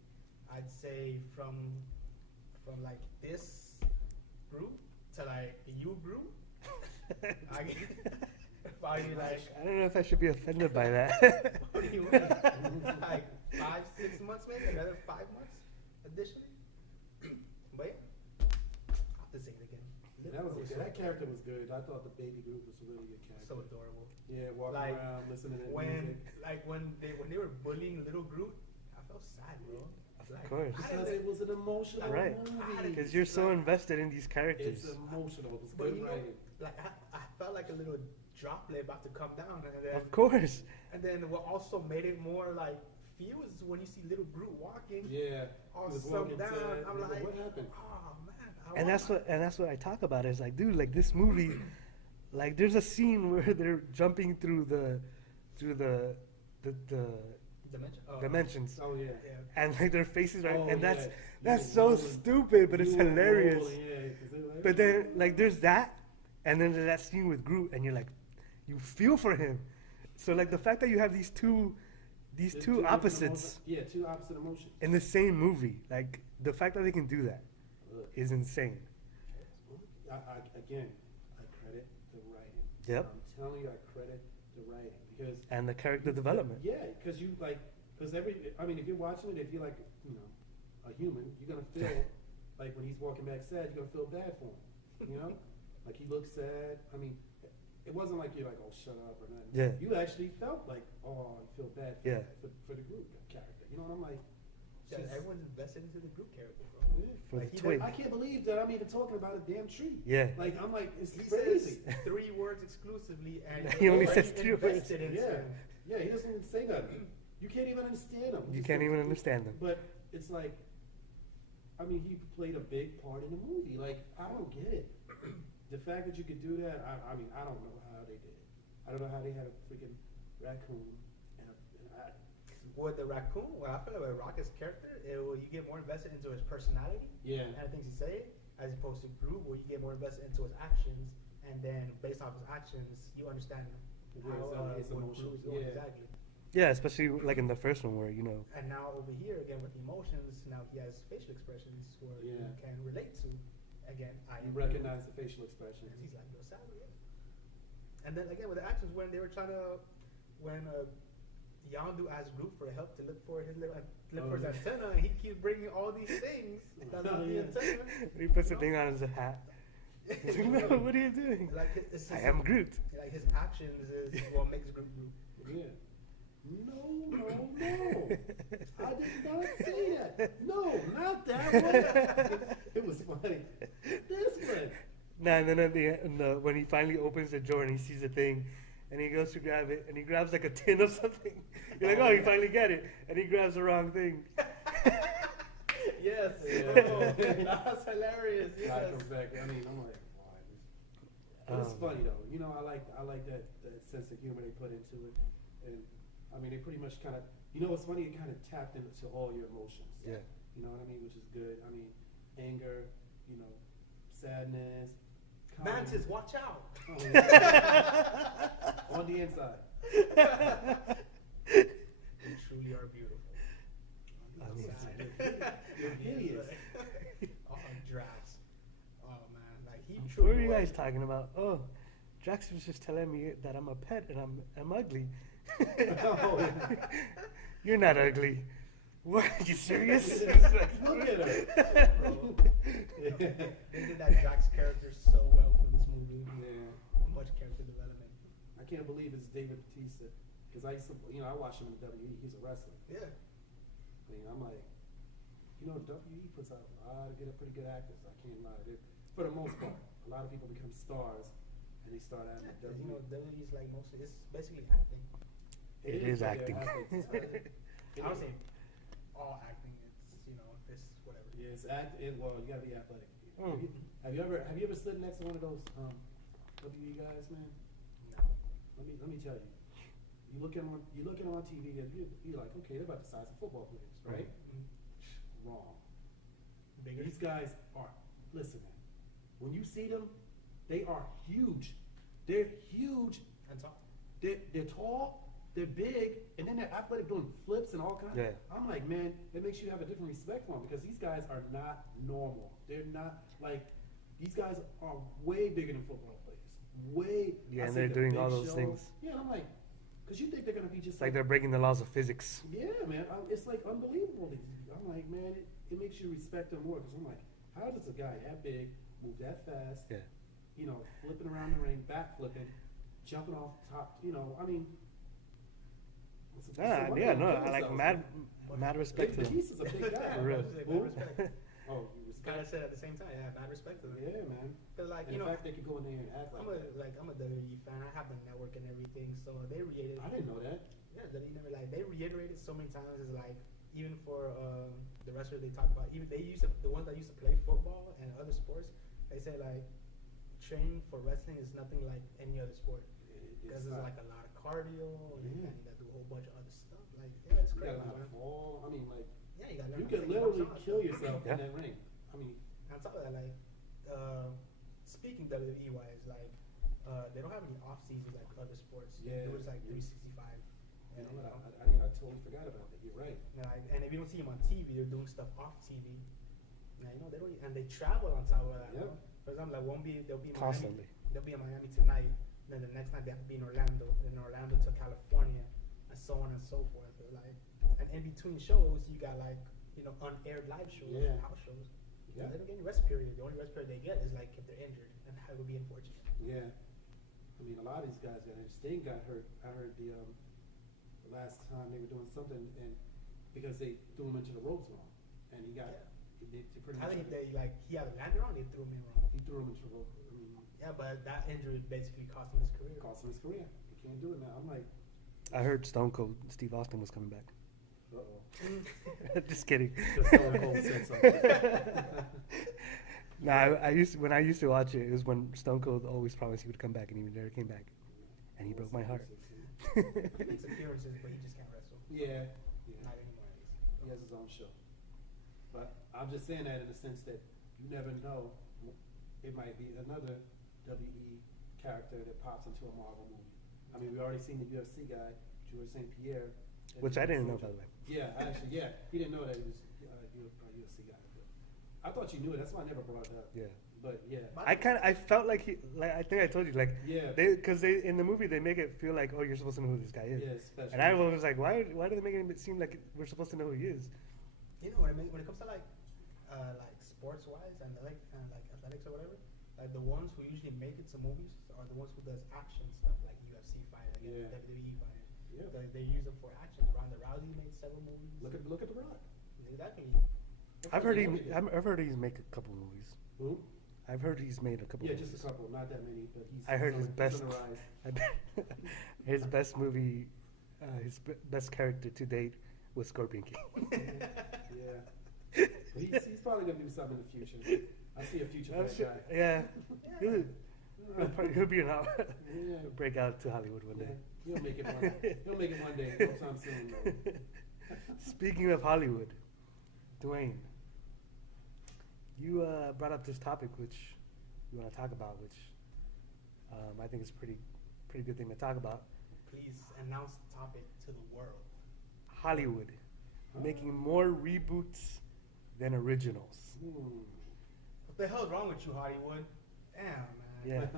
I'd say from like this group to like you group. I probably like. I don't know if I should be offended by that. What do you want? Like 5, 6 months, maybe another 5 months additionally. But yeah, I have to say it again. That was okay. That character was good. I thought the baby Groot was a really good character. So adorable. Yeah, walking Like, around, listening to When music. when they were bullying little Groot, I felt sad, bro. Of course. Because it was an emotional Right. movie. Because you're so invested in these characters. It's emotional. It was But good writing. like I felt like a little droplet about to come down, and then Of course. and then what also made it more like feel is when you see little Groot walking, Yeah. all he was sunk walking down. sad. I'm like, what happened? oh man. And that's what I talk about. Is like, dude, like this movie, like there's a scene where they're jumping through the dimension. dimensions, Oh, yeah. Yeah. and like their faces are, Oh, and yeah. that's You so were rolling. stupid, but it's You were hilarious. rolling, yeah, 'cause they were like, But then like there's that, and then there's that scene with Groot, and you're like, you feel for him. So like the fact that you have these two there's two different opposites emotions. Yeah, two opposite emotions. in the same movie, like the fact that they can do that Ugh. is insane. Again, I credit the writing. Yep. I'm telling you, I credit the writing because And the character development. Yeah, because you like, because if you're watching it, if you're like, a human, you're gonna feel like when he's walking back sad, you're gonna feel bad for him. Like he looks sad. I mean, it wasn't like you're like, oh, shut up or nothing. Yeah. You actually felt like, oh, I feel bad for, Yeah. for the group character. You know what I'm like? Yeah, she's- everyone's invested into the Groot character, bro. Yeah. For Like, the he twig. I can't believe that I'm even talking about a damn tree. Yeah. Like I'm like, it's He crazy. says 3 words exclusively, and He only you're says already 3 words. invested into Yeah, him. yeah, he doesn't even say nothing. You can't even understand him. You can't even understand them. But it's like, I mean, he played a big part in the movie. Like, I don't get it. The fact that you could do that, I mean, I don't know how they did it. I don't know how they had a freaking raccoon. With the raccoon, well, I feel like with Rocket's character, you get more invested into his personality Yeah. and the things he say, as opposed to Groot, where you get more invested into his actions, and then based off his actions, you understand how his what emotions. Groot is doing Yeah. exactly. Yeah, especially like in the first one where And now over here again with emotions, now he has facial expressions where you Yeah. can relate to. Again, You recognize the facial expressions. And he's like, yo, Sally. And then again with the actions when they were trying to, when Yondu asked Groot for help to look for his antenna, and he keeps bringing all these things. That's not the Yeah. antenna. he puts the thing on his hat. He's like, no, what are you doing? Like it's I am Groot. Like his actions is what makes Groot Groot. Yeah. No. I did not say that. No, not that one. It was funny. This one. Nah, and then at the end, when he finally opens the door and he sees the thing, and he goes to grab it, and he grabs like a tin of something. You're like, oh, you finally get it, and he grabs the wrong thing. Yes. Yeah. Oh, that's hilarious. I Yes. comes back. I mean, I'm like, why? It's funny though. I like that sense of humor they put into it, and I mean, they pretty much kind of, what's funny? It kind of tapped into all your emotions. Yeah. You know what I mean? Which is good. I mean, anger, sadness. Mantis, watch out. Oh, yeah. On the inside. You truly are beautiful. On the mean, outside. You're hideous. Oh, Drax. Oh man, like he What truly. are you guys was. talking about? Oh, Drax was just telling me that I'm a pet and I'm ugly. Oh. You're not ugly. What? Are you serious? Look at her. Bro, they did that Drax character so well for this movie. Yeah. Much character development. I can't believe it's David Bautista. Because I used to, I watched him in WWE. He's a wrestler. Yeah. I mean, I'm like, WWE puts out a lot of pretty good actors. I can't lie. For the most part, a lot of people become stars and they start out in Because WWE. WWE's like mostly it's basically acting. It is but they're acting. athletes. I don't say all acting. It's whatever. Yeah, it's well, you gotta be athletic. Mm. Have you ever stood next to one of those WWE guys, man? No. Let me tell you. You look at them on TV, and you're like, okay, they're about the size of football players, right? Wrong. Bigger. These guys are. Listen, man. When you see them, they are huge. They're huge. And tall. They're tall. They're big, and then they're athletic, doing flips and all kinds. Yeah. I'm like, man, it makes you have a different respect for them because these guys are not normal. They're not like these guys are way bigger than football players. Way. Yeah, I and see they're the doing big all those shows. things. Yeah, I'm like, because you think they're gonna be just It's like they're breaking the laws of physics. yeah, man. It's like unbelievable. I'm like, man, it makes you respect them more because I'm like, how does a guy that big move that fast? Yeah. Flipping around the ring, back flipping, jumping off top. I mean. Yeah, no, I like mad respect to them. Batista's a big guy. For real. Who? Respect. Oh, you Gotta respect. say at the same time, yeah, mad respect to them. Yeah, man. Cause like And the fact they could go in there and act I'm like a WWE fan. I have the network and everything, so they reiterated. I didn't know that. Yeah, they reiterated so many times. Is like even for the wrestlers they talk about, even they used to, the ones that used to play football and other sports. They say like training for wrestling is nothing like any other sport because there's like a lot of cardio and you gotta do a whole bunch of other stuff. Like yeah, it's You crazy. gotta learn how to Man. fall. I mean, like Yeah, you gotta learn you how to could take literally bumps kill and yourself Yeah. in that ring. I mean, on top of that, like, speaking WWE wise, like, they don't have any off seasons like other sports. Yeah. It was like 365. you And, know, I totally forgot about that. You're right. and if you don't see them on TV, they're doing stuff off TV. Yeah, they don't, and they travel on top of that. Yep. For example, like, they'll be in Constantly. Miami. They'll be in Miami tonight. Then the next night they have to be in Orlando. Then Orlando to California, and so on and so forth. So, like, and in between shows, you got like unaired live shows, Yeah. house shows. Yeah. They don't get any rest period. The only rest period they get is like if they're injured, and that would be unfortunate. Yeah. I mean, a lot of these guys got hurt. Sting got hurt. I heard the last time they were doing something, and because they threw him into the ropes wrong, and he got. Yeah. They pretty I much. think he either landed wrong, or they threw him in wrong. He threw him into the rope. I mean, Yeah, but that injury basically cost him his career. cost him his career. He can't do it now. I'm like, I heard Stone Cold Steve Austin was coming back. uh-oh. Just kidding. Just Stone Cold said something. Nah, when I used to watch it, it was when Stone Cold always promised he would come back, and he never came back, and he broke my heart. He makes appearances, but he just can't wrestle. Yeah. Not anymore, at least. He has his own show. But I'm just saying that in the sense that you never know. It might be another WE character that pops into a Marvel movie. I mean, we already seen the UFC guy, George St. Pierre. Which I didn't know, by the way. Yeah, actually, yeah. He didn't know that he was a UFC guy. I thought you knew it. That's why I never brought it up. Yeah. But yeah. I felt like I think I told you, like, Yeah. because in the movie they make it feel like, oh, you're supposed to know who this guy is. Yeah, especially. And I was like, why do they make it seem like we're supposed to know who he is? You know what I mean? When it comes to like sports wise and like athletics or whatever, like the ones who usually make it to movies are the ones who does action stuff like UFC fight, like Yeah. WWE fight. Yeah. They use them for action. Ronda Rousey made several movies. Look at The Rock. Exactly. I've heard he's made a couple movies. Who? I've heard he's made a couple. Yeah, movies. just a couple, not that many, but he's. I heard he's his on- best. he's on the rise. His best movie, best character to date was Scorpion King. Yeah. He's probably gonna do something in the future. I see a future for that guy. Yeah. Yeah. He'll be Yeah. break out to Hollywood one day. He'll make it one day. He'll make it one day, sometime soon. Though. Speaking of Hollywood, Dwayne, you brought up this topic which you want to talk about, which I think is pretty pretty good thing to talk about. Please announce the topic to the world. Hollywood making more reboots than originals. What the hell's wrong with you, Hollywood? Damn, man.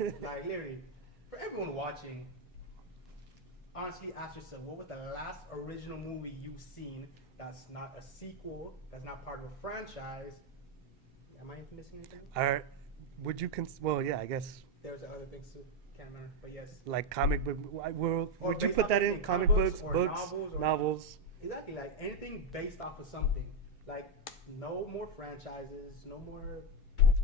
Yeah. Like, literally, for everyone watching, honestly ask yourself, what was the last original movie you've seen that's not a sequel, that's not part of a franchise? Am I missing anything? Would you well, yeah, I guess There's other things too. Can't remember, but yes. like comic book world. Or Would you based put off that in anything, comic comic books, books, or books, novels, or- novels? Exactly, like anything based off of something. Like, no more franchises, no more.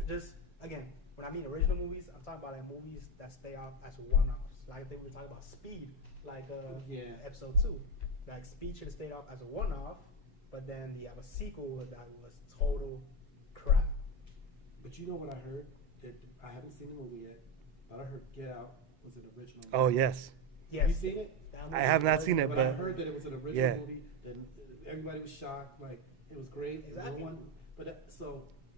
Just, again, when I mean original movies, I'm talking about like movies that stay off as one-offs. Like, I think we were talking about Speed, like episode 2. Like, Speed should have stayed off as a one-off, but then you have a sequel that was total crap. But you know what I heard? That I haven't seen the movie yet, but I heard Get Out was an original movie. Oh yes, Yes. Have you seen it? I have not seen it, But but I heard that it was an original yeah. movie. And everybody was shocked. Like, it was great. Exactly. No one, but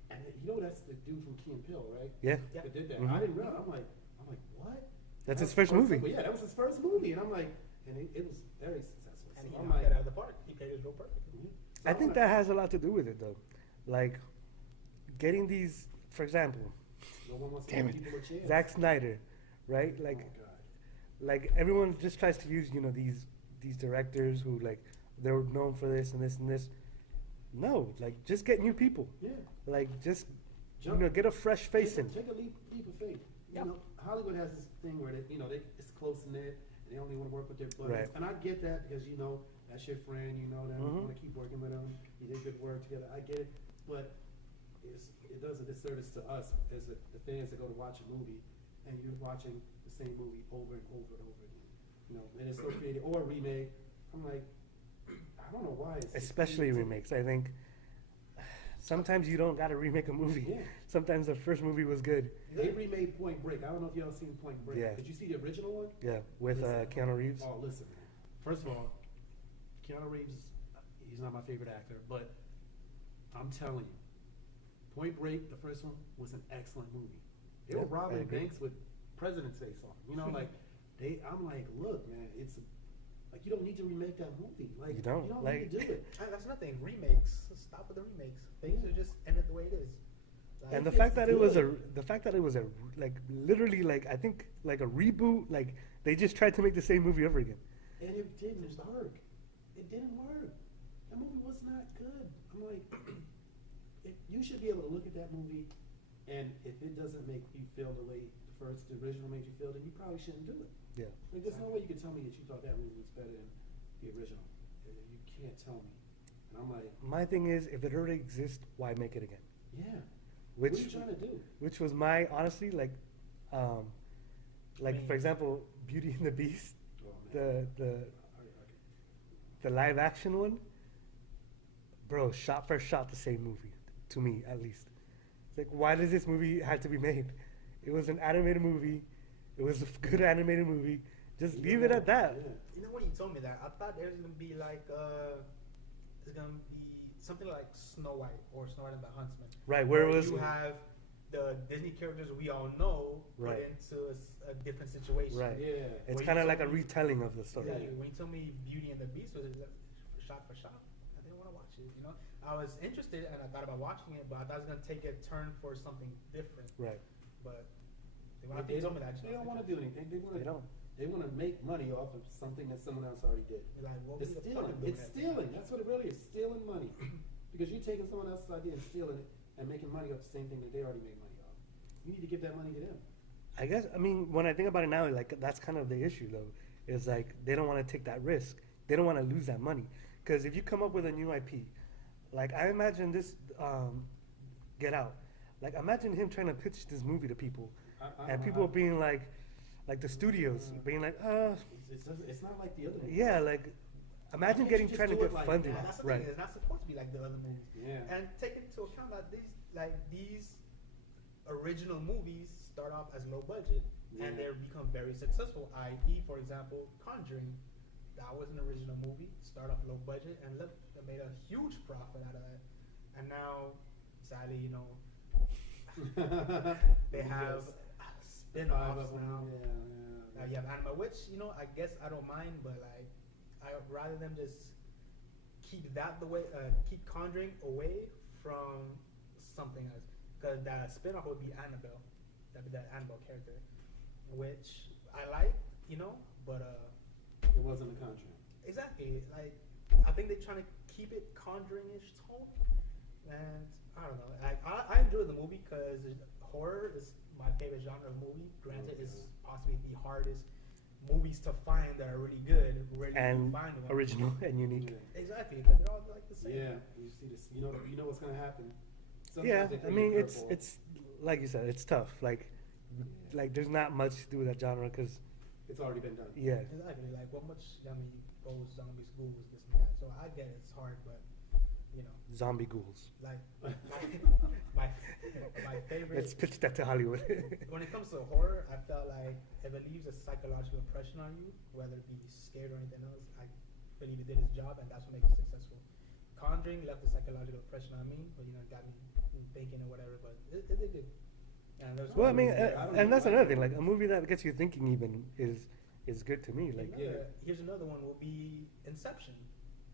and you know that's the dude from Key and Peele, right? yeah, Yeah. That did that. Mhm. I didn't realize. I'm like, what? that's That his was first the movie. Yeah, that was his first movie, and I'm like, and it was very successful. And So he I'm knocked like, it out of the park. He played his role perfectly. mhm. So I I'm think like, that has a lot to do with it, though. Like getting these, for example, no one wants to damn give it, people a chance. Zack Snyder, right? Like, oh God. like everyone just tries to use these directors who like they're known for this and this and this. No, like just get new people. Yeah. Like just Jump. get a fresh face in. Take a leap of faith. Yeah. You know, Hollywood has this thing where it's close knit. They only want to work with their buddies, Right. and I get that because that's your friend. You know them. Mhm. You want to keep working with them. You did good work together. I get it, but it does a disservice to us as the fans that go to watch a movie, and you're watching the same movie over and over and over again. And it's so creative or a remake. I'm like, I don't know why. Especially remakes. I think sometimes you don't gotta remake a movie. Yeah. Sometimes the first movie was good. They remade Point Break. I don't know if y'all seen Point Break. Yeah. Did you see the original one? Yeah, with Listen. Keanu Reeves. Oh, listen, man. First of all, Keanu Reeves, he's not my favorite actor, but I'm telling you, Point Break, the first one, was an excellent movie. They were Yeah, I robbing agree. banks with President's Face on. I'm like, look, man, you don't need to remake that movie. Like, You don't, need to do it. That's nothing. Remakes. Stop with the remakes. Things are just ended the way it is. Like, And the It's fact that it was good. like literally like I think like a reboot, like they just tried to make the same movie over again. And it didn't work. It didn't work. That movie was not good. I'm like, you should be able to look at that movie, and if it doesn't make you feel the way the original made you feel, then you probably shouldn't do it. Yeah. Like, there's no way you can tell me that you thought that movie was better than the original. You can't tell me. And I'm like, My thing is, if it already exists, why make it again? yeah. Which what are you trying to do? which was my honestly like for example, Beauty and the Beast, Oh, man. the live action one, bro, shot for shot the same movie, to me at least. It's like, why does this movie have to be made? It was an animated movie. It was a good animated movie. Just leave it at that. Yeah. You know, when you told me that, I thought there's gonna be like there's gonna be something like Snow White or Snow White and the Huntsman. Right, where it was you have the Disney characters we all know put Right. into a different situation. Right. Yeah. It's When kind you of like a told me- retelling of the story. Exactly. When you told me Beauty and the Beast was shot for shot, I didn't want to watch it. You know, I was interested and I thought about watching it, but I thought it was gonna take a turn for something different. Right. But when They you told me that, they don't want to do anything. They don't. They want to make money off of something that someone else already did. Like, what It's was the stealing. point of doing It's that? stealing. That's what it really is. Stealing money. Because you're taking someone else's idea and stealing it and making money off the same thing that they already made money off. You need to give that money to them. I guess, I mean, when I think about it now, like that's kind of the issue though, is like they don't want to take that risk. They don't want to lose that money. Because if you come up with a new IP, like I imagine this Get Out, like imagine him trying to pitch this movie to people, and people being like the studios being like, It's not like the other ones. yeah, like imagine Why can't getting you just trying to do it get like funding, Yeah, that's the right? thing. It's not supposed to be like the other movies. Yeah. And take into account that these original movies start off as low budget and Yeah. they become very successful. I.e., for example, Conjuring. That was an original movie, start off low budget, and look, they made a huge profit out of that. And now, sadly, you know, they have Five spin-offs of them. now. Yeah. You have Annabelle, which I guess I don't mind, but like I would rather them just keep that the way, keep Conjuring away from something else, because that spinoff would be Annabelle, that'd be that Annabelle character, which I like, but It wasn't a Conjuring. exactly, like I think they're trying to keep it Conjuring-ish tone, and I don't know. I enjoy the movie because horror is my favorite genre of movie. Granted, it's possibly the hardest movies to find that are really good. Rarely And you find one. original and unique. Yeah. Exactly, but they're all like the same. Yeah, you see this. You know what's gonna happen. Sometimes Yeah, they I throw you mean a it's curveball. it's like you said, it's tough. Like there's not much to do with that genre because It's already been done. yeah, Exactly, like what much ghosts, zombies, ghouls, this and that. So I get it, it's hard, but zombie ghouls. like my favorite. Let's pitch that to Hollywood. When it comes to horror, I felt like if it leaves a psychological impression on you, whether it be scared or anything else, I believe it did its job, and that's what makes it successful. Conjuring left a psychological impression on me, but got me thinking or whatever. But it did good. And there's Well, I mean, I don't and know that's why. another thing. Like a movie that gets you thinking even is good to me. Like, here's another one. Will be Inception,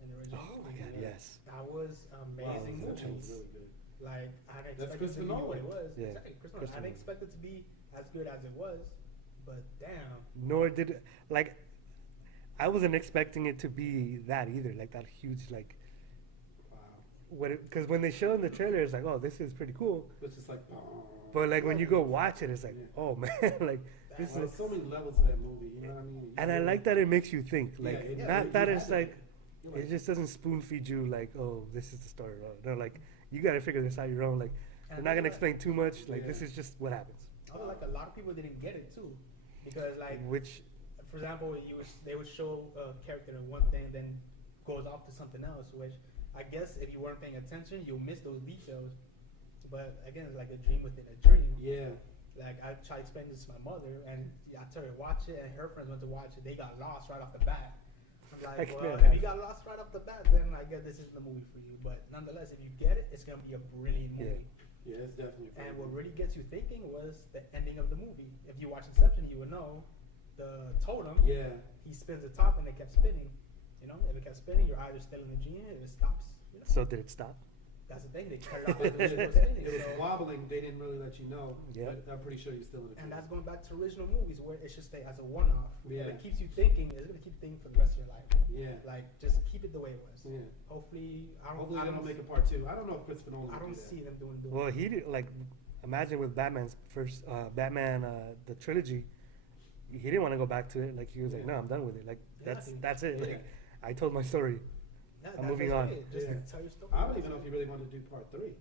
an original oh my movie. god, yes. That was amazing Wow, movie. Inception's really good. Like I didn't That's expect it to be Christopher what it Nolan. was. Yeah, Exactly, Chris Nolan. I Christopher didn't expect it to be as good as it was, but damn. Nor did like I wasn't expecting it to be that either. Like that huge like Wow. because when they show in the trailer, it's like, oh, this is pretty cool. It's just like. But like when you go watch it, it's like, Yeah. oh man, like this Well, is. there's so many levels to that movie. You know what I mean? And I like that it makes you think. Like Yeah, not you that have it's to like think. You're like, it just doesn't spoon feed you like, oh, this is the story. No, like you got to figure this out your own. Like we're And not gonna like- explain too much. Like Yeah. this is just what happens. I feel like a lot of people didn't get it too, because like Which for example, they would show a character in one thing, then goes off to something else. Which I guess if you weren't paying attention, you'll miss those details. But again, it's like a dream within a dream. Yeah. Like I tried explaining this to my mother, and I told her to watch it, and her friends went to watch it. They got lost right off the bat. I'm I like, can well, if imagine. you got lost right off the bat, then I guess this isn't the movie for you. But nonetheless, if you get it, it's gonna be a brilliant movie. Yeah, it's definitely. And what really gets you thinking was the ending of the movie. If you watch Inception, you would know the totem. Yeah. He spins the top, and it kept spinning. If it kept spinning, you're either still in the dream, if it stops. so did it stop? That's the thing. They cut it off after it was spinning. It was so- wobbling. They didn't really let you know. Yeah. But I'm pretty sure you're still in the. And that's going back to original movies where it should stay as a one-off. Yeah. If it keeps you thinking, it's gonna keep you thinking for the rest of your life. Yeah. Like just keep it the way it was. Yeah. Hopefully, I Hopefully don't they don't make a part 2. I don't know if Christopher Nolan. I would don't do that. see them doing. Well, he did like imagine with Batman's first Batman the trilogy. He didn't want to go back to it. Like he was like, Yeah. no, I'm done with it. Like Yeah. that's it. Yeah. Like I told my story. Yeah, I'm that's moving basically on. it. Just Yeah. tell your story. I don't even know if he really wanted to do part 3.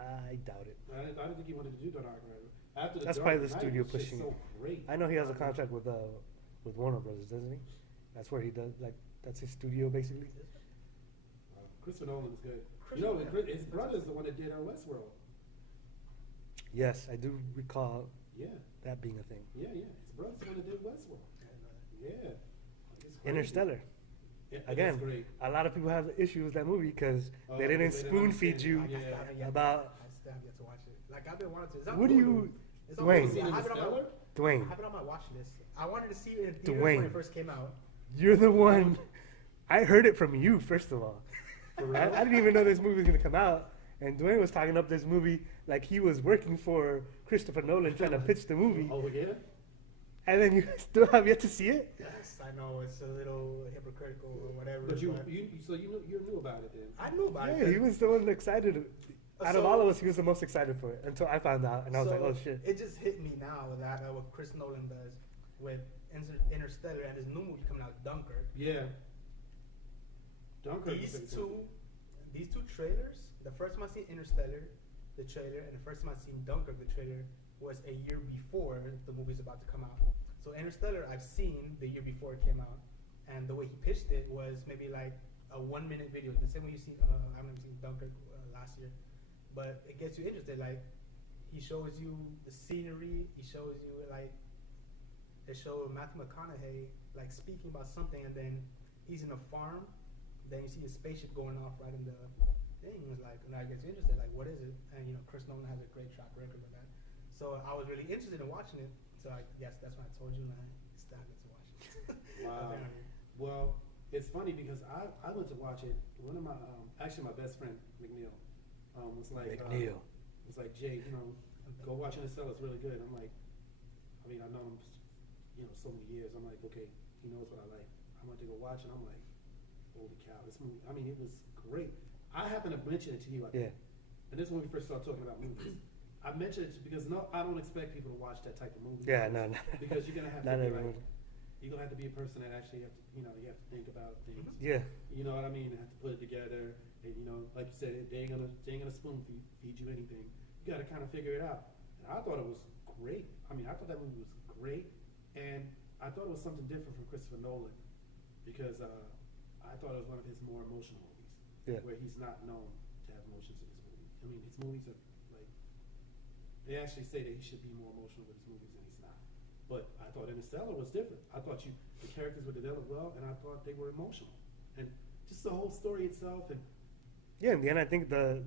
I doubt it. I didn't think he wanted to do Dark Knight. After the That's Dark probably the Knight studio was just pushing so it. great. I know he has a contract with Warner Brothers, doesn't he? That's where he does like that's his studio basically. Christopher Nolan is good. Christopher Nolan. His brother's the one that did Westworld. Yes, I do recall Yeah, that being a thing. yeah. His brother's the one that did Westworld. Yeah. It's crazy. Interstellar. It Again, is great. a lot of people have issues with that movie because Oh, they didn't because they spoon didn't feed you understand. I still haven't yet- about I still have yet to watch it. Like I've been wanting to. It's on What do Hulu. you- It's on Dwayne. Hulu. I have it on my. Interstellar? I Dwayne. have it on my watch list. I wanted to see it in theaters when Dwayne. it first came out. You're the one. I heard it from you first of all. For real? I didn't even know this movie was gonna come out, and Dwayne was talking up this movie like he was working for Christopher Nolan trying to pitch the movie, Oh yeah. and then you still have yet to see it. Yes, I know it's a little hypocritical or whatever. But you knew about it then. I knew about it. Yeah, he was the one excited. Out of So- all of us, he was the most excited for it until I found out, and I was like, So, oh shit. It just hit me now that what Chris Nolan does with Interstellar and his new movie coming out, Dunkirk. Yeah. Dunkirk. These two trailers. The first time I seen Interstellar, the trailer, and the first time I seen Dunkirk, the trailer, was a year before the movie's about to come out. So Interstellar, I've seen the year before it came out, and the way he pitched it was maybe like a 1 minute video, the same way you see. I've never seen Dunkirk last year, but it gets you interested. Like he shows you the scenery. He shows you like they show Matthew McConaughey like speaking about something, and then he's in a farm. Then you see a spaceship going off right in the thing. It's like, and I get interested. Like, what is it? And Chris Nolan has a great track record with that. So I was really interested in watching it. So I guess that's when I told you, and still have to watch it. Wow. Apparently. Well, it's funny because I went to watch it. One of my actually my best friend McNeil was like McNeil. was like, Jay, go watch Interstellar. It's really good. I'm like, I mean, I know him, so many years. I'm like, okay, he knows what I like. I went to go watch it. I'm like, holy cow, this movie. I mean, it was great. I happened to mention it to you. I think. Yeah. And this is when we first started talking about movies. I mentioned it because I don't expect people to watch that type of movie. Yeah, no. Because you're gonna have Not to be everyone. you're gonna have to be a person that actually have to, you have to think about things. Yeah. You know what I mean? Have to put it together. And, like you said, they ain't gonna spoon feed you anything. You got to kind of figure it out. And I thought it was great. I mean, I thought that movie was great, and I thought it was something different from Christopher Nolan because I thought it was one of his more emotional movies. Yeah. Where he's not known to have emotions in his movies. I mean, his movies are like they actually say that he should be more emotional with his movies, and he's not. But I thought Interstellar was different. I thought the characters were developed well, and I thought they were emotional, and just the whole story itself. And Yeah, in the end, I think the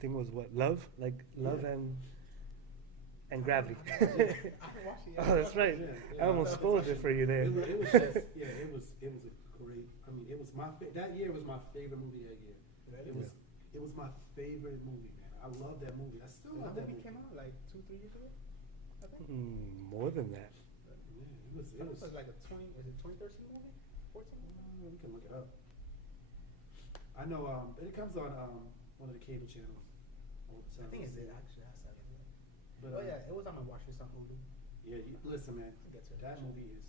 thing was what? Love? Like, love Yeah. and gravity. I haven't watched it yet. Oh, that's right. Yeah, I almost spoiled it for you there. It was just, it was a great. I mean, it was that year was my favorite movie that year. Really? It was my favorite movie, man. I love that movie. I still When love that that movie movie. came out like 2-3 years ago, I think. More than that. Yeah, it It was. was like a 2013 movie, 14. We can look it up. I know. It comes on one of the cable channels all the I time. think it's it actually. I saw it. But, Oh yeah, it was on my watch list on Hulu. Yeah, listen, man. I'll get to it. That movie is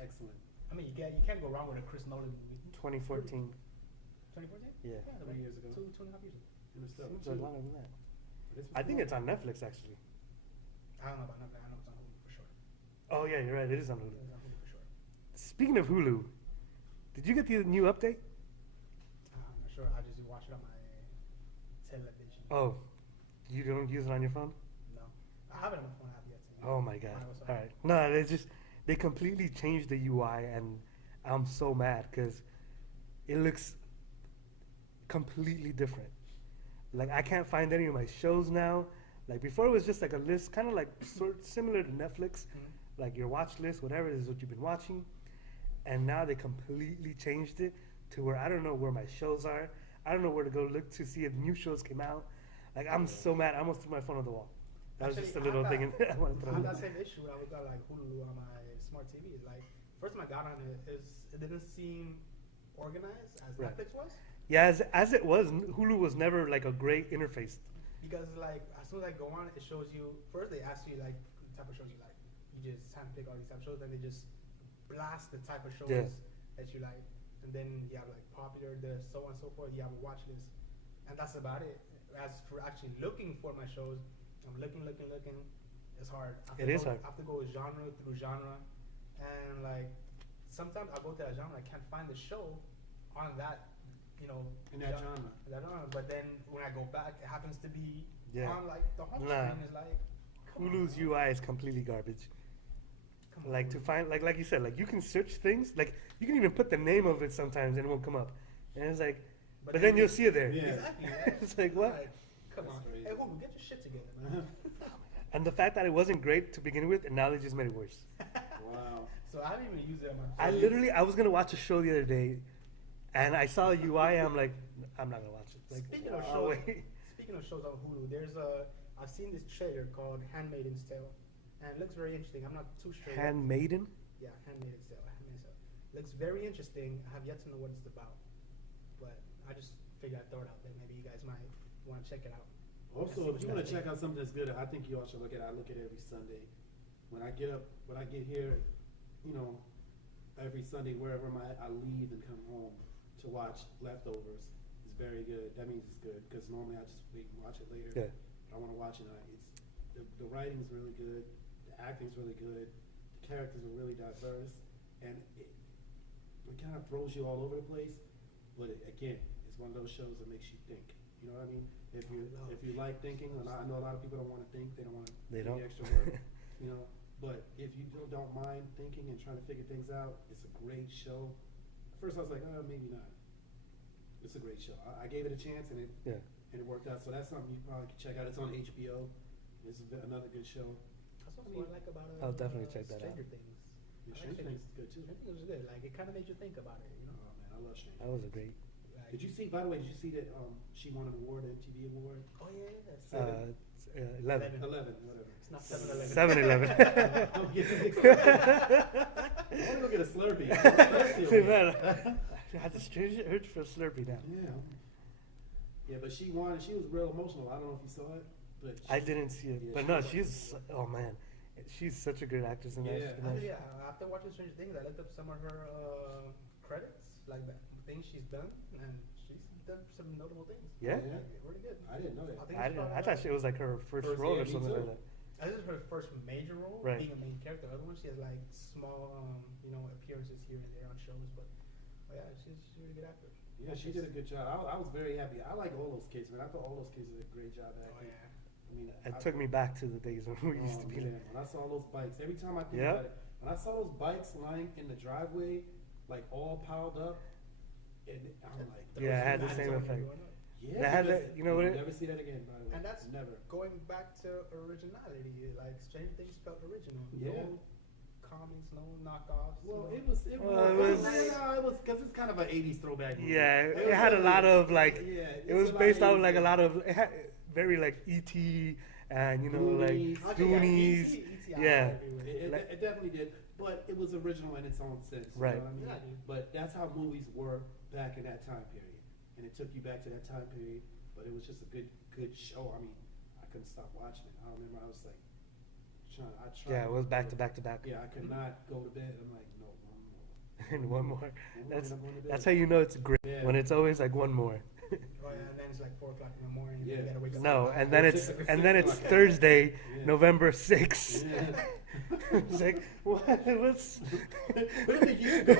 excellent. I mean, you can't go wrong with a Chris Nolan movie. 2014. 2014? Yeah. 3 years ago. 2.5 years ago. Interstellar. Seems like longer than that. This was I think cool. it's on Netflix, actually. I don't know about Netflix. I know it's on Hulu for sure. Oh, yeah, you're right. It is on Hulu. It's on Hulu for sure. Speaking of Hulu, did you get the new update? I'm not sure. I just watch it on my television. Oh, you don't use it on your phone? No, I haven't on my phone app yet. Oh, my God. When I was All right. No, they completely changed the UI, and I'm so mad because it looks completely different. Like, I can't find any of my shows now. Like, before it was just like a list, kind of like similar to Netflix, like your watch list, whatever it is what you've been watching. And now they completely changed it to where I don't know where my shows are. I don't know where to go look to see if new shows came out. Like, I'm so mad. I almost threw my phone on the wall. That was Actually, just a little I thing I wanted to throw I in. have that same issue when I got like Hulu on my smart TV. Like, first time I got on it, it didn't seem organized as Right. Netflix was. Yeah, as it was, Hulu was never like a great interface. Because like as soon as I go on, it shows you first they ask you like the type of shows you like. You just handpick all these type of shows, then they just blast the type of shows Yeah. that you like, and then you have like popular, the so on and so forth. You have a watch list, and that's about it. As for actually looking for my shows, I'm looking. It's hard. It is hard. I have to go genre through genre, and like sometimes I go to that genre, I can't find the show on that. In that genre. But then when I go back, it happens to be Yeah. on like the home Nah. screen. Is like come on, Hulu's man. UI is completely garbage. Come on, Like to Hulu. find like you said, like you can search things, like you can even put the name of it sometimes and it won't come up. And it's like, but then you'll see it there. Yeah. Exactly. Right? It's like, what? Come That's on, crazy. hey Hulu, get your shit together, man. And the fact that it wasn't great to begin with, and now they just made it worse. Wow. So I didn't even use it on my. I was gonna watch a show the other day, and I saw a UI, and I'm like, I'm not gonna watch it. Like, Speaking of oh, shows, wait. speaking of shows on Hulu, I've seen this trailer called Handmaiden's Tale, and it looks very interesting. I'm not too sure. Handmaiden. Yeah, Handmaiden's Tale. Handmaiden's Tale. Looks very interesting. I have yet to know what it's about, but I just figured I'd throw it out there. Maybe you guys might want to check it out. Also, if you want to check out something that's good, I think you all should look at it. I look at it every Sunday. When I get here, every Sunday, wherever I leave and come home to watch Leftovers, it's very good. That means it's good, because normally I just wait and watch it later. Yeah. I want to watch it. The writing's really good. The acting's really good. The characters are really diverse. And it kind of throws you all over the place. But again, it's one of those shows that makes you think. You know what I mean? If you like thinking, and I know a lot of people don't want to think, they don't want to do the extra work, But if you don't mind thinking and trying to figure things out, it's a great show. At first I was like, maybe not. It's a great show. I gave it a chance, and it worked out. So that's something you probably could check out. It's on HBO. This is another good show. That's also what I like about I'll definitely check that out. Stranger Things. Stranger Things is good too. I think it was good. Like it kind of made you think about it, you know. Oh man, I love Stranger That was a great. Like, Did you see? By the way, did you see that she won an award, an MTV award? Oh yeah, yeah. Seven. 11. 11, whatever. It's not 7-Eleven. 7-Eleven. Don't get the mix up. I want to go get a Slurpee. See, man, I had the strange urge for a Slurpee now. Yeah. Yeah, but she won. She was real emotional. I don't know if you saw it, but I didn't see it, Yeah, but she no, was- she's she's such a good actress in that. Yeah. in that Actually, after watching Stranger Things, I looked up some of her credits, like the things she's done, and she's done some notable things. Yeah? Like, really good. I didn't know that. think I it's didn't. probably I thought it was like her first First, role yeah, or me something too. like that. This is her first major role, Right. being a main character. Other ones, she has like small, appearances here and there on shows. But yeah, she's a really good actor. Yeah, she did a good job. I was very happy. I like all those kids, man. I thought all those kids did a great job Oh acting. yeah. I mean, It took me back to the days when we used to be man. like, When I saw those bikes, every time I think Yeah. about it, when I saw those bikes lying in the driveway, like all piled up, and I'm like, Yeah, it had the That's same what effect. we're doing. yeah, They had because that- you know what you it- never see that again, by the way. And that's never. going back to originality. Like Stranger Things felt original. Yeah. No comics, no knockoffs. Well, no. it was because it's kind of an '80s throwback movie. yeah, It it was had a lot of like, yeah, it was it's based lot on like a 80s. lot of, it had very like E.T. and Goonies. like Okay, yeah, Goonies. E.T. Yeah. It definitely did, but it was original in its own sense. You Right. know what I mean? Yeah, dude. But that's how movies were back in that time period, and it took you back to that time period. But it was just a good show. I mean, I couldn't stop watching it. I remember I was like I tried. Yeah, it was back to back to back. Yeah, I could not go to bed. I'm like, no, one more. And one more. One more That's and I'm going to bed. that's how you know it's great Yeah. when it's always like one more. Oh yeah, and then it's like 4 o'clock in the morning. And Yeah. you gotta wake up. No, and then Or it's 6 and then it's o'clock. Thursday, Yeah. November 6th. Yeah. It's like what? What's Where did the year go?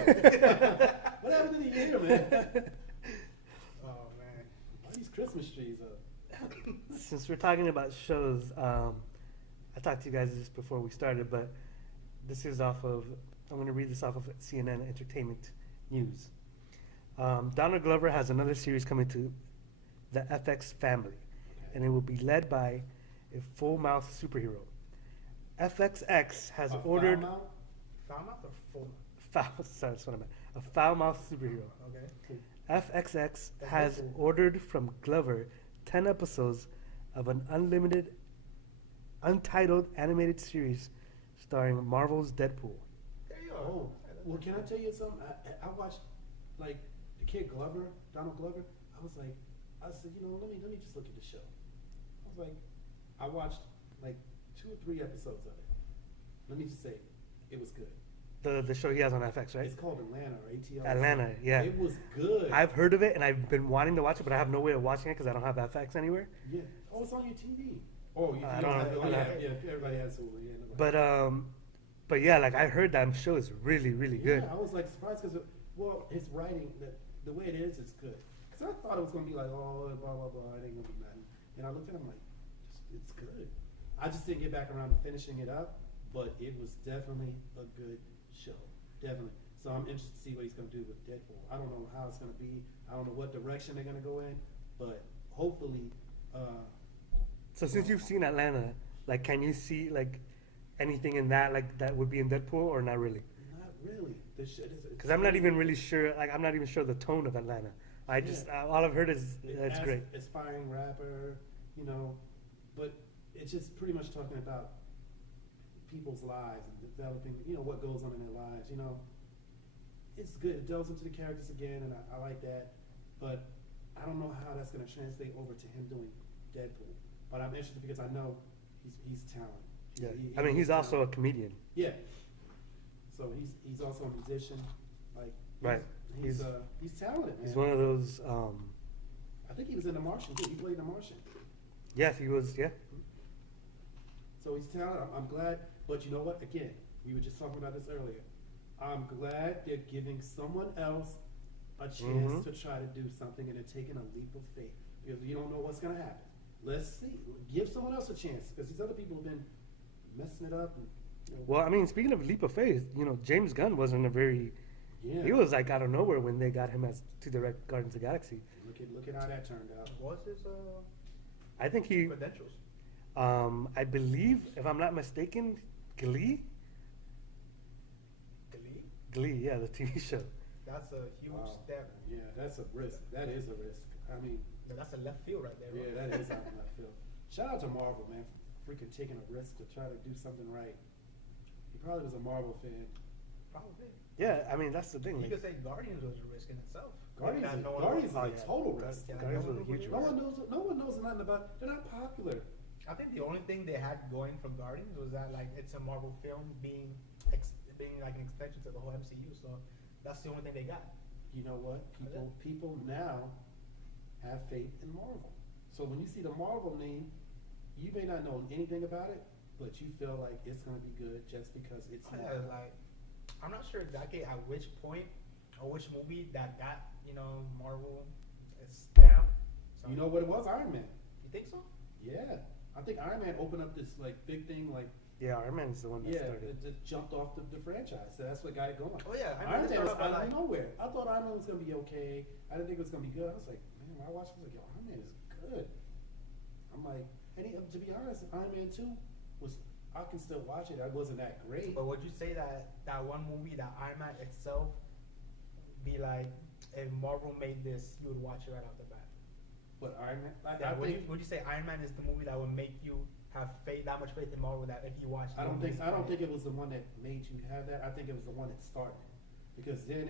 What happened to the year, man? Oh man. Why are these Christmas trees up? Since we're talking about shows, I talked to you guys this before we started, but this is off of. I'm going to read this off of CNN Entertainment News. Donald Glover has another series coming to the FX family, and it will be led by a full-mouth superhero. FXX has ordered Foul mouth or full sorry, that's what I meant. A foul-mouthed superhero. mouth? Okay. FXX That's has Deadpool. ordered from Glover 10 episodes of an untitled animated series starring Marvel's Deadpool. There you go. Oh, well, can I tell you something? I watched, like, the kid Glover, Donald Glover. I said, let me just look at the show. I was like, I watched, like, 2 or 3 episodes of it. Let me just say, it was good. The show he has on FX, right? It's called Atlanta or ATL. Atlanta, yeah. It was good. I've heard of it and I've been wanting to watch it, but I have no way of watching it because I don't have FX anywhere. Yeah. Oh, it's on your TV. Oh, you I don't don't have know. oh, yeah, Yeah. yeah, everybody has Hulu. Yeah, nobody- But yeah, like I heard that show is really, really good. Yeah, I was like surprised because, his writing, the way it is good. Because I thought it was going to be like, oh, blah, blah, blah, it ain't going to be nothing. And I looked at it, I'm like, it's good. I just didn't get back around to finishing it up, but it was definitely a good show. Definitely. So I'm interested to see what he's going to do with Deadpool. I don't know how it's going to be. I don't know what direction they're going to go in, but hopefully, So since you've seen Atlanta, like can you see like anything in that like that would be in Deadpool or not really? not really. The shit is Because I'm not even really sure. Like I'm not even sure the tone of Atlanta. I just all I've heard is it's great. Aspiring rapper, but it's just pretty much talking about people's lives and developing, what goes on in their lives, It's good. It delves into the characters again, and I like that. But I don't know how that's going to translate over to him doing Deadpool. But I'm interested because I know he's talented. Yeah. He- I mean, he's also a talented. comedian. Yeah. So he's also a musician. Like Right. He's talented, man. He's one of those. I think he was in The Martian too. He played The Martian. Yes, he was. Yeah. So he's talented. I'm glad. But you know what? Again, we were just talking about this earlier. I'm glad they're giving someone else a chance Mhm. to try to do something, and they're taking a leap of faith because you don't know what's going to happen. Let's see. Give someone else a chance because these other people have been messing it up. And, Well, I mean, speaking of leap of faith, James Gunn wasn't a very. yeah. He was like out of nowhere when they got him to direct Guardians of the Galaxy. Look at how that turned out. What's his I think he. credentials? I believe, if I'm not mistaken, Glee. Glee, yeah, the TV show. That's a huge Wow. step. Yeah, that's a risk. That is a risk. I mean, That's a left field right there. yeah, Bro. that is out in left field. Shout out to Marvel, man, for freaking taking a risk to try to do something right. He probably was a Marvel fan. Probably. Yeah, I mean that's the thing. You Like, could say Guardians was a risk in itself. Guardians, That is, no one Guardians is Oh, a yeah. total Guardians- risk. Yeah, Guardians no was a one huge really- No risk. one knows. No one knows nothing about. They're not popular. I think the only thing they had going from Guardians was that like it's a Marvel film being like an extension to the whole MCU. So that's the only thing they got. You know what? People now have faith in Marvel. So when you see the Marvel name, you may not know anything about it, but you feel like it's going to be good just because it's Yeah, Marvel. like I'm not sure exactly at which point or which movie that got Marvel stamp. So You know what it was? Iron Man. You think so? Yeah, I think Iron Man opened up this like big thing. Like yeah, Iron Man's the one that yeah, started. it just jumped off the franchise. So that's what got it going. Oh yeah, Iron Man was started out like, of nowhere. I thought Iron Man was going to be okay. I didn't think it was going to be good. I was like, man, when I watched it, I was like, yo, Iron Man is good. I'm like, to be honest, Iron Man 2 was, I can still watch it. It wasn't that great. But would you say that one movie, that Iron Man itself, be like, if Marvel made this, you would watch it right off the bat? But Iron Man, Yeah, would you say Iron Man is the movie that would make you have that much faith in Marvel that if you watch it, I don't think it was the one that made you have that. I think it was the one that started, because then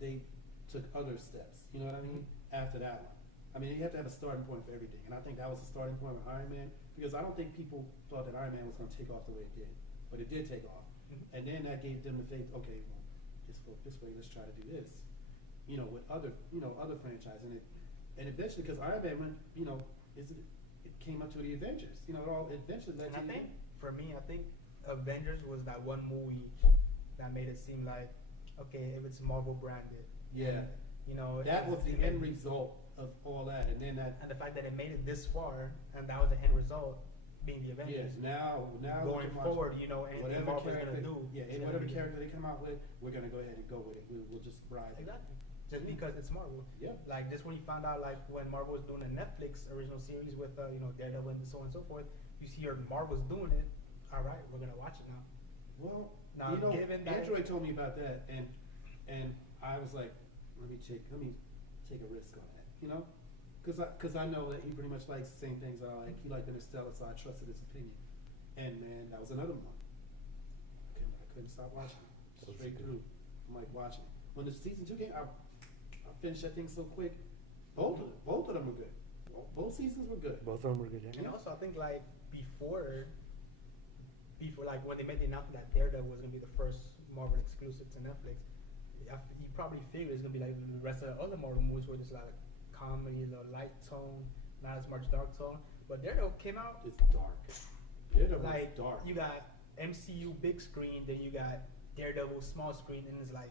they took other steps. You know what I mean? After that one, I mean, you have to have a starting point for everything, and I think that was the starting point with Iron Man, because I don't think people thought that Iron Man was going to take off the way it did, but it did take off, and then that gave them the faith. Okay, well, let's go this way. Let's try to do this. With other franchise, and eventually, because Iron Man went, it came up to the Avengers. It all eventually led And to I think, for me, Avengers was that one movie that made it seem like, okay, if it's Marvel branded. Yeah. That was the end result of all that, and then that. And the fact that it made it this far, and that was the end result, being the Avengers. Yes. Now Going we can watch forward, anything whatever Marvel's character, gonna do. yeah, it's whatever gonna be- character they come out with, we're gonna go ahead and go with it. We'll just ride. it. Exactly. Just because it's Marvel. Yeah. Like just when you found out, like when Marvel was doing a Netflix original series with Daredevil and so on and so forth, you see Marvel's doing it. All right, we're gonna watch it now. Well, Now, given that- Android told me about that, and I was like, let me take a risk on that, because I know that he pretty much likes the same things I like. He liked Interstellar, so I trusted his opinion. And man, that was another one. I couldn't stop watching it straight through. I'm like watching it. When the season 2 came, I finished that thing so quick. Both of them were good. Both seasons were good. Both of them were good. Yeah. And also, I think like before like when they made the announcement that Daredevil was gonna be the first Marvel exclusive to Netflix, you probably figured it's gonna be like the rest of the other Marvel movies where there's a lot of comedy, a little light tone, not as much dark tone. But Daredevil came out It's dark. Daredevil like is dark. you got MCU big screen, then you got Daredevil small screen, and it's like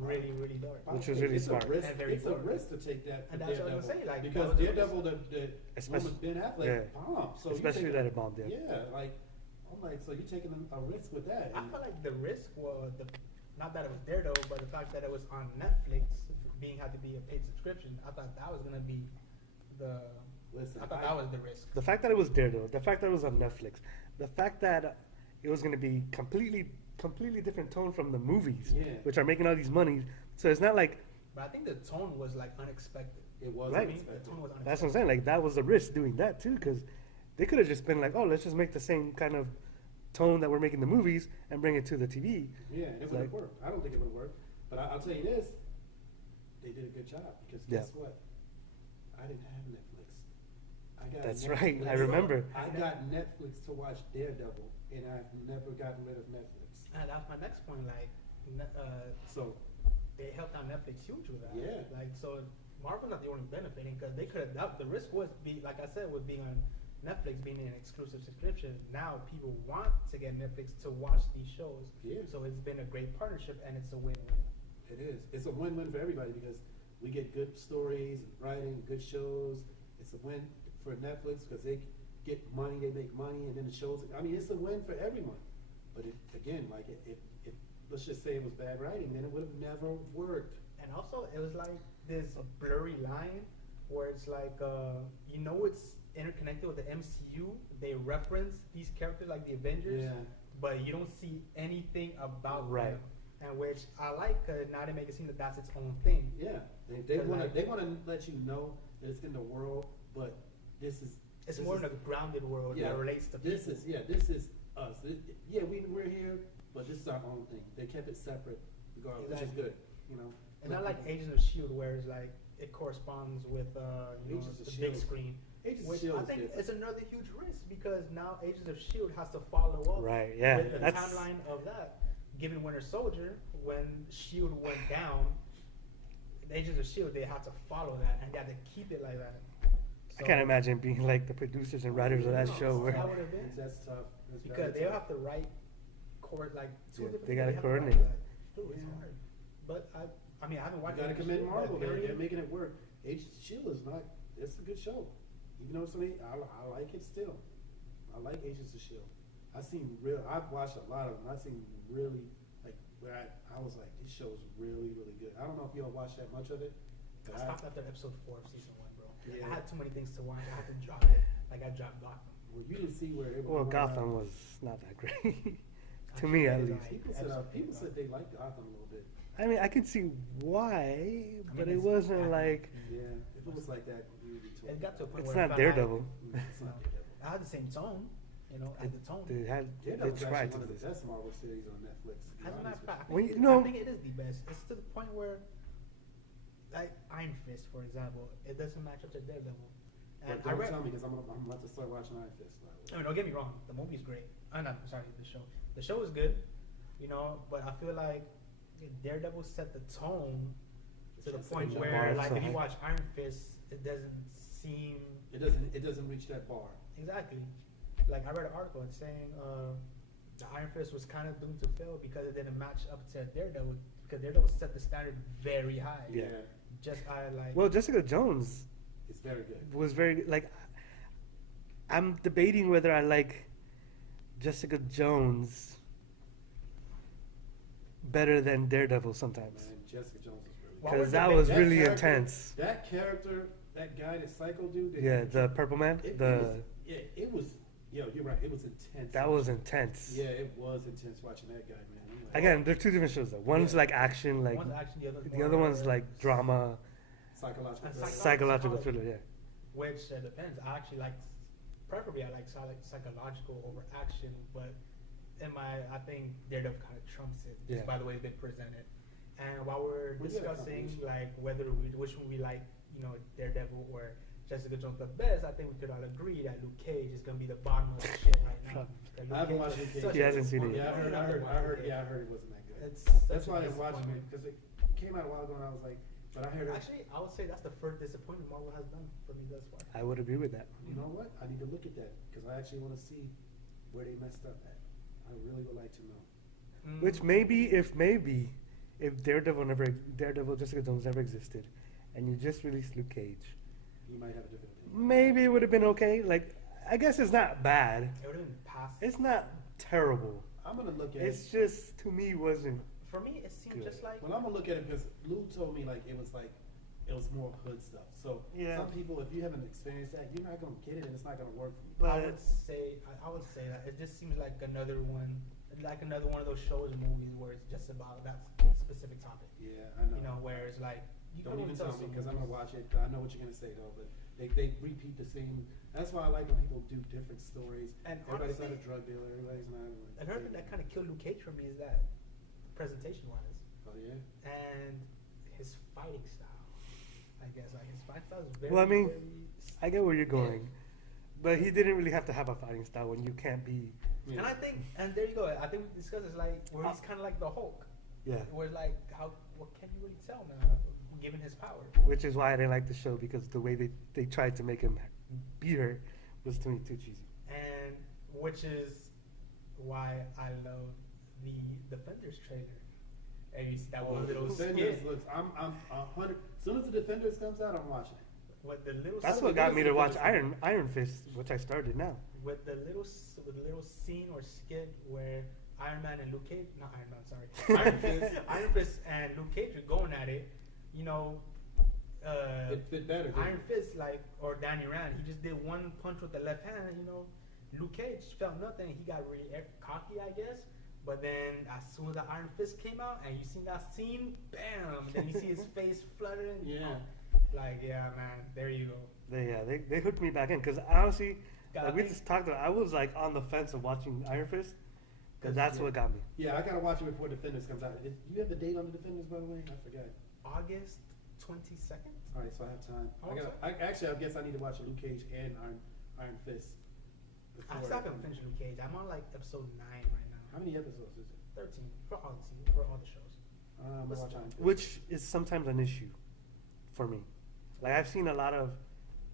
really, really dark. Which was really smart. It's And very a boring. risk to take that for And that's what I Daredevil. was gonna say, like, because that was the Daredevil, the Especially- one with Ben Affleck, yeah. bombed. So Especially that it bombed. Yeah. Yeah, like I'm like, so you're taking a risk with that. I and- feel like the risk was not that it was Daredevil, but the fact that it was on Netflix, had to be a paid subscription. I thought that was gonna be the. Listen, I thought that was the risk. The fact that it was Daredevil, the fact that it was on Netflix, the fact that it was going to be completely different tone from the movies, Yeah. which are making all these monies. So it's not like But I think the tone was like unexpected. It was Right. The unexpected. tone was unexpected. that's what I'm saying. Like that was a risk doing that too, because they could have just been like, oh, let's just make the same kind of tone that we're making the movies and bring it to the TV. Yeah, it would have worked. I don't think it would have worked. But I'll tell you this, they did a good job because guess what? I didn't have Netflix. I got That's Netflix. right. I remember. I got Netflix to watch Daredevil, and I've never gotten rid of Netflix. And that's my next point. Like, So, they helped out Netflix huge with that. Yeah. Like, so Marvel's not the only benefiting because they could have. The risk was like I said, with being on Netflix being an exclusive subscription. Now people want to get Netflix to watch these shows. Yeah. So it's been a great partnership and it's a win-win. it is. It's a win-win for everybody because we get good stories, writing, good shows. It's a win for Netflix because they get money, they make money, and then the shows. I mean, it's a win for everyone. But again, like if let's just say it was bad writing, then it would have never worked. And also, it was like this blurry line where it's like, it's interconnected with the MCU. They reference these characters like the Avengers, Yeah. but you don't see anything about Right. them. and which I like because now they make it seem that that's its own thing. Yeah, they Cause want to like- they want to let you know that it's in the world, but this is It's this more is, in a grounded world yeah, that relates to this people. this is us. We're here, but this is our own thing. They kept it separate, regardless, which is Exactly. good. You know, And not like Agents of Shield, where it's like it corresponds with Agents of the S.H.I.E.L.D. big screen. Agents of Which S.H.I.E.L.D. I is think different. it's another huge risk because now Agents of Shield has to follow up Right, yeah, with the that's- timeline of that. Given Winter Soldier, when Shield went down, the Agents of Shield they had to follow that and they had to keep it like that. I can't imagine being like the producers and writers of that No, show. Where, that would have been That's tough. That's because very they tough. have to write like two Yeah, different. they gotta have to write, coordinate. like, dude, it's Yeah. hard. But I mean, I haven't You watched. gotta Agents of commend S.H.I.E.L.D., Marvel. but They're period. making it work. Agents of S.H.I.E.L.D. is not. It's a good show. Even though I like it still. I like Agents of S.H.I.E.L.D. I've watched a lot of them. I've seen really like where I was like, this show is really really good. I don't know if y'all watched that much of it. But I stopped after episode 4 of season 1, bro. Like, Yeah. I had too many things to watch. I had to drop it. Like I dropped Gotham. well, you didn't see where it was. well, going Gotham on. was not that great to me, at least. People said they liked Gotham a little bit. I mean, I can see why, but it it's wasn't Batman. like Yeah, if it was like that, you would be too. It got to a point it's where it not felt Daredevil. It's not Daredevil. I had the same tone, at the tone. They had they Daredevil's tried actually to one of do the this. best Marvel series on Netflix. To be As a matter honest of fact, Well, you I know- think it is the best. It's to the point where, like Iron Fist, for example, it doesn't match up to Daredevil. And But I don't read. tell me because I'm about to start watching Iron Fist. By the way. I mean, don't get me wrong. The movie's great. I'm sorry, the show. The show is good, but I feel like Daredevil set the tone to the Just point like where, Bar, like, so if you high. watch Iron Fist, it doesn't seem It doesn't reach that bar. exactly. Like, I read an article saying the Iron Fist was kind of doomed to fail because it didn't match up to Daredevil. Because Daredevil set the standard very high. Yeah. Just like. Well, Jessica Jones It's very good. was very like. I'm debating whether I like Jessica Jones better than Daredevil sometimes, Man, Jessica Jones is really Well, good. because That that was That really character- intense. That character, that guy, the psycho dude. that- Yeah, the Purple Man. it was. Yo, you're right. It was intense. That was intense. Yeah, it was intense watching that guy, man. I'm like, Again, they're two different shows though. One's Yeah. like action, like one's action, the other one's like drama, psychological. And thriller. psychological thriller. Yeah. Which depends. I actually like, preferably I like psychological over action, but I think Daredevil kind of trumps it just Yeah. by the way it's been presented. And while we're Well, yeah, discussing combination. like which one we like, Daredevil or Jessica Jones the best, I think we could all agree that Luke Cage is gonna be the bottom of the shit right now. That Luke I haven't Cage watched is Luke Cage. such He a hasn't seen it disappointment. Yeah, I heard. You have to watch Luke Yeah, I Cage. heard it wasn't that good. It's That's such why I a didn't watch it disappointment. because it came out a while ago and I was like, but I heard it. Actually, I would say that's the first disappointment Marvel has done for me thus far. I would agree with that. You know what? I need to look at that because I actually want to see where they messed up at. I really would like to know. Which maybe if Daredevil Jessica Jones never existed, and you just released Luke Cage, You might have a different opinion. maybe it would have been okay. Like, I guess it's not bad. It would have been past. It's not terrible. I'm gonna look at It's it. just to me wasn't. For me, it seemed Good. just like. Well, I'm gonna look at it because Lou told me like it was more hood stuff. So Yeah. some people, if you haven't experienced that, you're not gonna get it and it's not gonna work for you. But I would say that it just seems like another one of those shows or movies where it's just about that specific topic. Yeah, I know. Where it's like you Don't can even tell tell me some because I'm gonna movies. watch it. I know what you're gonna say though, but they repeat the same. That's why I like when people do different stories. And Everybody's honestly, not a drug dealer. Everybody's not. another thing that kind of killed Luke Cage for me is that presentation wise Oh yeah. and his fighting style. I guess like his fighting style is very. Well, I mean, very, I get where you're going, but he didn't really have to have a fighting style when you can't be. Yeah. and I think, and there you go. I think we discussed is like where he's kind of like the Hulk. Yeah. Where like what can you really tell now given his power? Which is why I didn't like the show, because the way they tried to make him beat her was to me too cheesy. And which is why I love the Defenders trailer. And you see that one little Defenders skit. looks. I'm 100. As soon as the Defenders comes out, I'm watching it. With the little That's skit- what got me to watch Defenders. Iron Fist, which I started now. with the little scene or skit where Iron Man and Luke Cage, not Iron Man, sorry, Iron Fist and Luke Cage are going at it. It fit better. didn't Iron it? Fist, like, or Danny Rand, he just did one punch with the left hand. Luke Cage felt nothing. He got really cocky, I guess. But then as soon as the Iron Fist came out and you seen that scene, bam! Then you see his face fluttering. Yeah. Like, yeah, man, there you go. They hooked me back in because honestly, Got like we me. just talked about, I was like on the fence of watching Iron Fist because that's what got me. Yeah, I gotta watch it before Defenders comes out. Do you have the date on the Defenders, by the way? I forgot. August 22nd? All right, so I have time. Oh, Actually, I guess I need to watch Luke Cage and Iron Fist. I still haven't finished Luke Cage. I'm on like episode 9 right now. How many episodes is it? 13 for all the seasons, for all the shows. I'm gonna watch Iron Fist. Which is sometimes an issue for me. Like I've seen a lot of,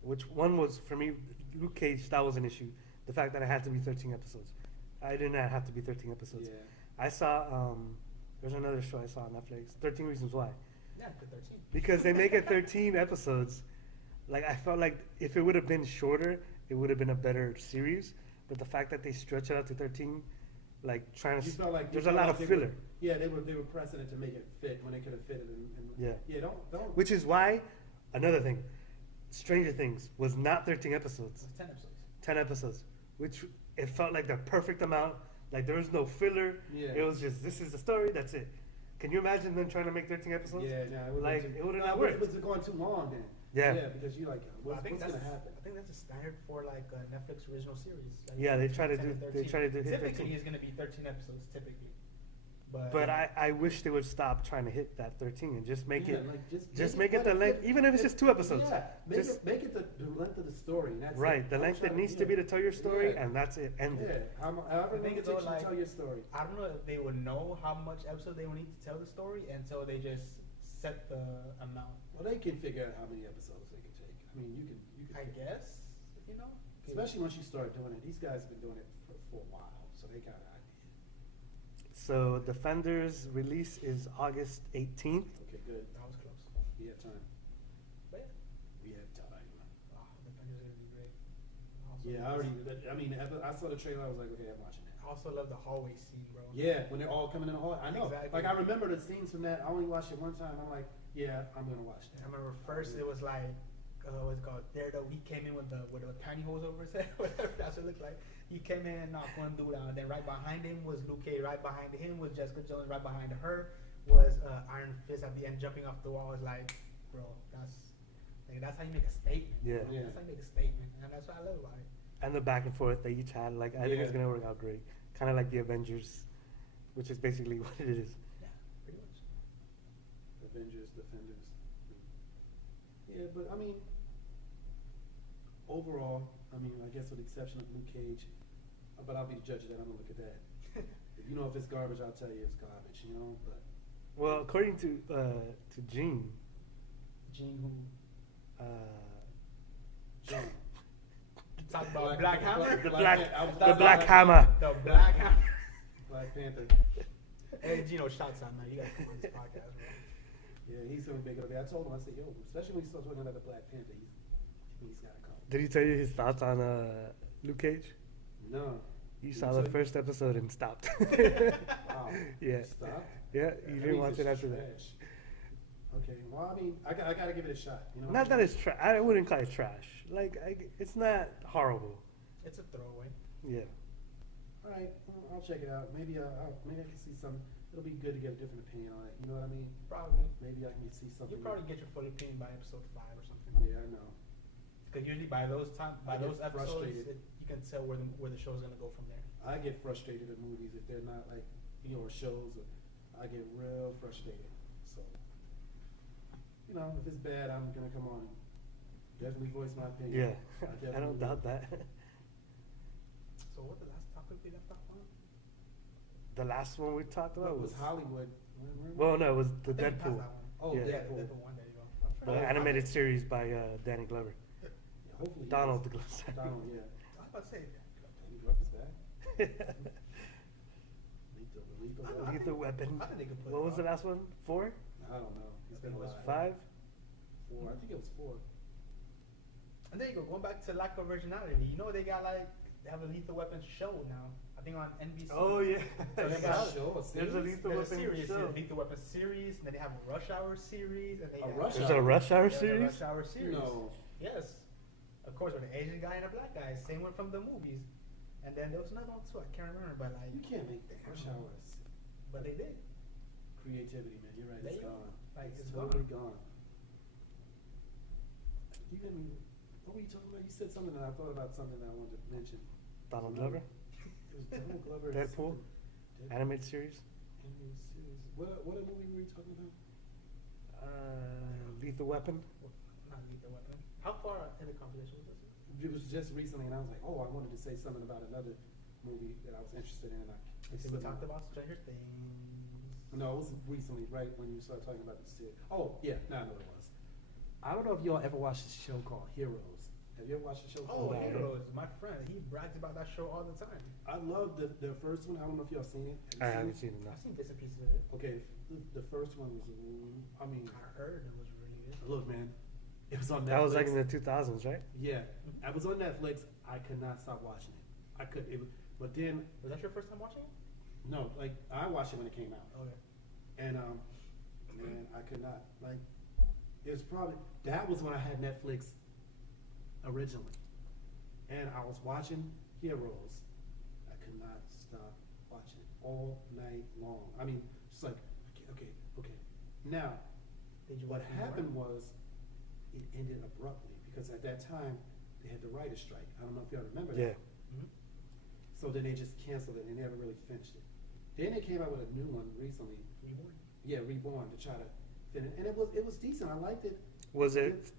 which one was for me, Luke Cage, that was an issue. The fact that it had to be 13 episodes. I did not have to be 13 episodes. Yeah. I saw, there's another show I saw on Netflix, 13 Reasons Why. Yeah, for 13. Because they make it 13 episodes. Like I felt like if it would have been shorter, it would have been a better series. But the fact that they stretch it out to 13, like trying to, You felt like there's a lot of filler. They were pressing it to make it fit when they could have fitted it. Yeah. Yeah, don't. Which is why, another thing, Stranger Things was not 13 episodes. It's 10 episodes. 10 episodes, which it felt like the perfect amount. Like there was no filler. Yeah. It was just, this is the story, that's it. Can you imagine them trying to make 13 episodes? Yeah, no, Like, it would've not it worked. was going too long then. Yeah. Yeah, because you're like, Well, what's going to happen? I think that's a standard for like a Netflix original series. Like Yeah, they try to 10 do- and they 13. try to do hit Typically, 13. it's going to be 13 episodes, typically. But I wish they would stop trying to hit that 13 and just make Yeah, it, like, just make it the what length, even if it's just 2 episodes. Yeah, Just- make it the length of the story. And that's Right, it. the I'm length that trying- needs to be to tell your story, Yeah. and that's it. End Yeah, it. however I long think it though, takes you like- to tell your story. I don't know if they would know how much episode they would need to tell the story until they just set the amount. Well, they can figure out how many episodes they can take. I mean, you can. I figure- guess, you know? Especially once you start doing it. These guys have been doing it for a while, so they got an idea. So Defenders release is August 18th. Okay, good. That was close. We have time. But We have time. yeah, Defenders are going to be great. Yeah, I mean, I saw the trailer. I was like, okay, I'm watching it. I also love the hallway scene, bro. Yeah, when they're all coming in the hall. I know. Exactly. Like I remember the scenes from that. I only watched it one time. I'm like, yeah, I'm gonna watch that. I remember first it was like, what's it called? Daredevil. He came in with the pantyhose over his head, whatever that's what it looked like. He came in and knocked one dude out. Then right behind him was Luke Cage. Right behind him was Jessica Jones. Right behind her was Iron Fist at the end, jumping off the wall. I was like, bro, that's how you make a statement. Yeah. Bro. Yeah. That's how you make a statement, and that's what I love about it. And the back and forth they each had, like, I think it's Yeah. gonna work out great. Kind of like the Avengers, which is basically what it is. Yeah, pretty much. Avengers, Defenders. Yeah, but I mean, overall, I mean, I guess with the exception of Luke Cage, but I'll be the judge of that. I'm gonna look at that. If you know if it's garbage, I'll tell you it's garbage. You know, but Well, according to Gene, Gene who John. talk about Black Hammer. the Black Black, Pan- I was the talking Black about- Hammer. The Black Hammer. Black Panther. Hey, Gino, shouts out, man. You gotta come on this podcast, bro. Yeah, he's gonna make it okay. I told him, I said, yo, especially when he starts talking about the Black Panther, he's gotta come. Did he tell you his thoughts on Luke Cage? No. You Did saw he the tell you? first episode and stopped. Wow. Yeah. Stop. Yeah, you didn't watch it after that. trash. Okay, well, I mean, I gotta give it a shot. You know. Not that it's trash. I wouldn't call it trash. Like, it's not horrible. It's a throwaway. Yeah. All right, well, I'll check it out. Maybe maybe I can see some. It'll be good to get a different opinion on it. You know what I mean? Probably. Maybe I can see something. You'll probably get your full opinion by episode 5 or something. Yeah, I know. Because usually by those I get episodes, frustrated. you can tell where the show's gonna go from there. I get frustrated at movies if they're not like, or shows. I get real frustrated. So, if it's bad, I'm gonna come on and definitely voice my opinion. Yeah. I definitely don't will. doubt that. So what the last topic we left off on? The last one we talked about What was was. Hollywood? Well, no, it was the I think we passed Deadpool. that one. Oh, Yeah. Yeah, Deadpool. the Deadpool one. There you go. The Oh, animated series by Danny Glover. Yeah, hopefully. he Donald does. Glover. Donald, yeah. I was about to say that. Danny Glover's back. Lethal I Lethal Weapon. I think they could put What it was the on. last one? 4? I don't know. He's been I think it was alive. 5? 4. I think it was 4. And there you go. Going back to lack of originality. You know they have a Lethal Weapon show now. I think on NBC. Oh, yeah. So they They got got a show, a There's a series? Lethal There's a Weapon series, show. there's a Lethal Weapon series, and then they have a Rush Hour series, and they A have Rush There's a Rush Hour there's a series? Rush Hour series. No. Yes. Of course, with an Asian guy and a black guy. Same one from the movies. And then there was another one too. I can't remember, but like You can't make that Rush Hour. But they did. Creativity, man. You're right. It's They- gone. like, it's it's totally gone. You got me. What were you talking about? You said something, and I thought about something that I wanted to mention. Donald Glover, It was Donald Glover. and Deadpool, something. animated series, Animated series. What movie were you talking about? Lethal Weapon. Not Lethal Weapon. How far in the conversation was this? It was just recently, and I was like, oh, I wanted to say something about another movie that I was interested in. And We talked about Stranger Things. No, it was recently, right when you started talking about the series. Oh, yeah, now I know what it was. I don't know if y'all ever watched a show called Heroes. Have you ever watched a show Oh, called Heroes. My friend, he brags about that show all the time. I love the first one. I don't know if y'all seen it. I Have you haven't seen it. I've No. seen bits and pieces of it. Okay, the first one was, I mean, I heard it was really good. look, man, it was on Netflix. That was like in the 2000s, right? Yeah, I was on Netflix. I could not stop watching it. I could, but then, Was that your first time watching it? no, like, I watched it when it came out. Okay. And, man, I could not, like, it was probably, that was when I had Netflix originally. And I was watching Heroes. I could not stop watching it all night long. I mean, just like, okay. Now, Did you what watch it more? happened was, it ended abruptly, because at that time, they had the writer's strike. I don't know if y'all remember that. Yeah. Mhm. So then they just canceled it, and they never really finished it. Then they came out with a new one recently. Reborn. Yeah, Reborn, to try to finish, and it was decent. I liked it. Was it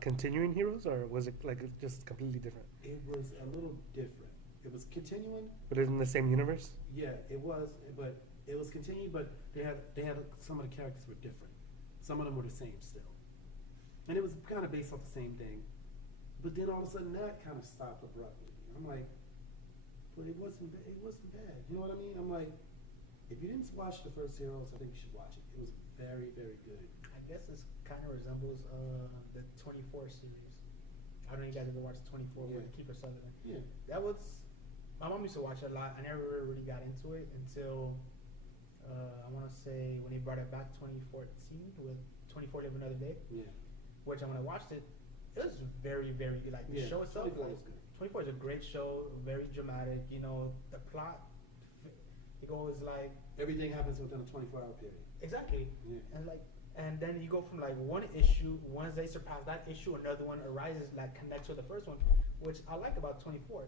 continuing Heroes, or was it like just completely different? It was a little different. It was continuing. But in the same universe? Yeah, it was, but it was continuing. But they had some of the characters were different. Some of them were the same still, and it was kind of based off the same thing. But then all of a sudden that kind of stopped abruptly. I'm like, but it wasn't bad. You know what I mean? I'm like, if you didn't watch the first Heroes, I think you should watch it. It was very, very good. I guess this kind of resembles the 24 series. I don't know if you guys ever watched 24 Yeah. with Kiefer Sutherland. Yeah. That was, my mom used to watch it a lot. I never really got into it until, I want to say when they brought it back 2014 with 24 Live Another Day, Yeah. which when I watched it, it was very, very good. Like the Yeah, show itself, 24 like, was good. 24 is a great show, very dramatic. You know, the plot, it goes like, Everything happens within a 24-hour period. exactly. Yeah. And then you go from like one issue, once they surpass that issue, another one arises that connects with the first one, which I like about 24.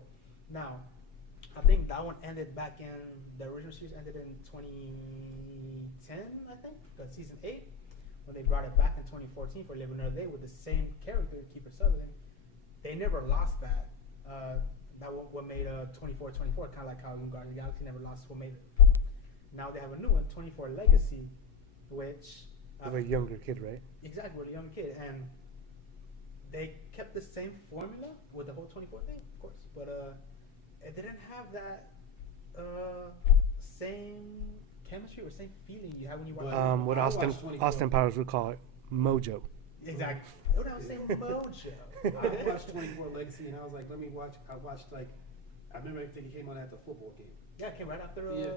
Now, I think that one ended back in, the original series ended in 2010, I think, season 8, when they brought it back in 2014 for Live Another Day with the same character, Kiefer Sutherland. They never lost that. That what made 24, kind of like how Guardians of the Galaxy never lost what made it. Now they have a new one, 24 Legacy, which Of a younger kid, right? exactly with a young kid, and they kept the same formula with the whole 24 thing, of course, but it didn't have that same chemistry or same feeling you have when you watch. What I Austin watched 24. Austin Powers would call it mojo. Exactly. It would have the same mojo. I watched 24 Legacy, and I was like, let me watch. I watched like, I remember I think it came on at the football game. Yeah, it came right after Yeah.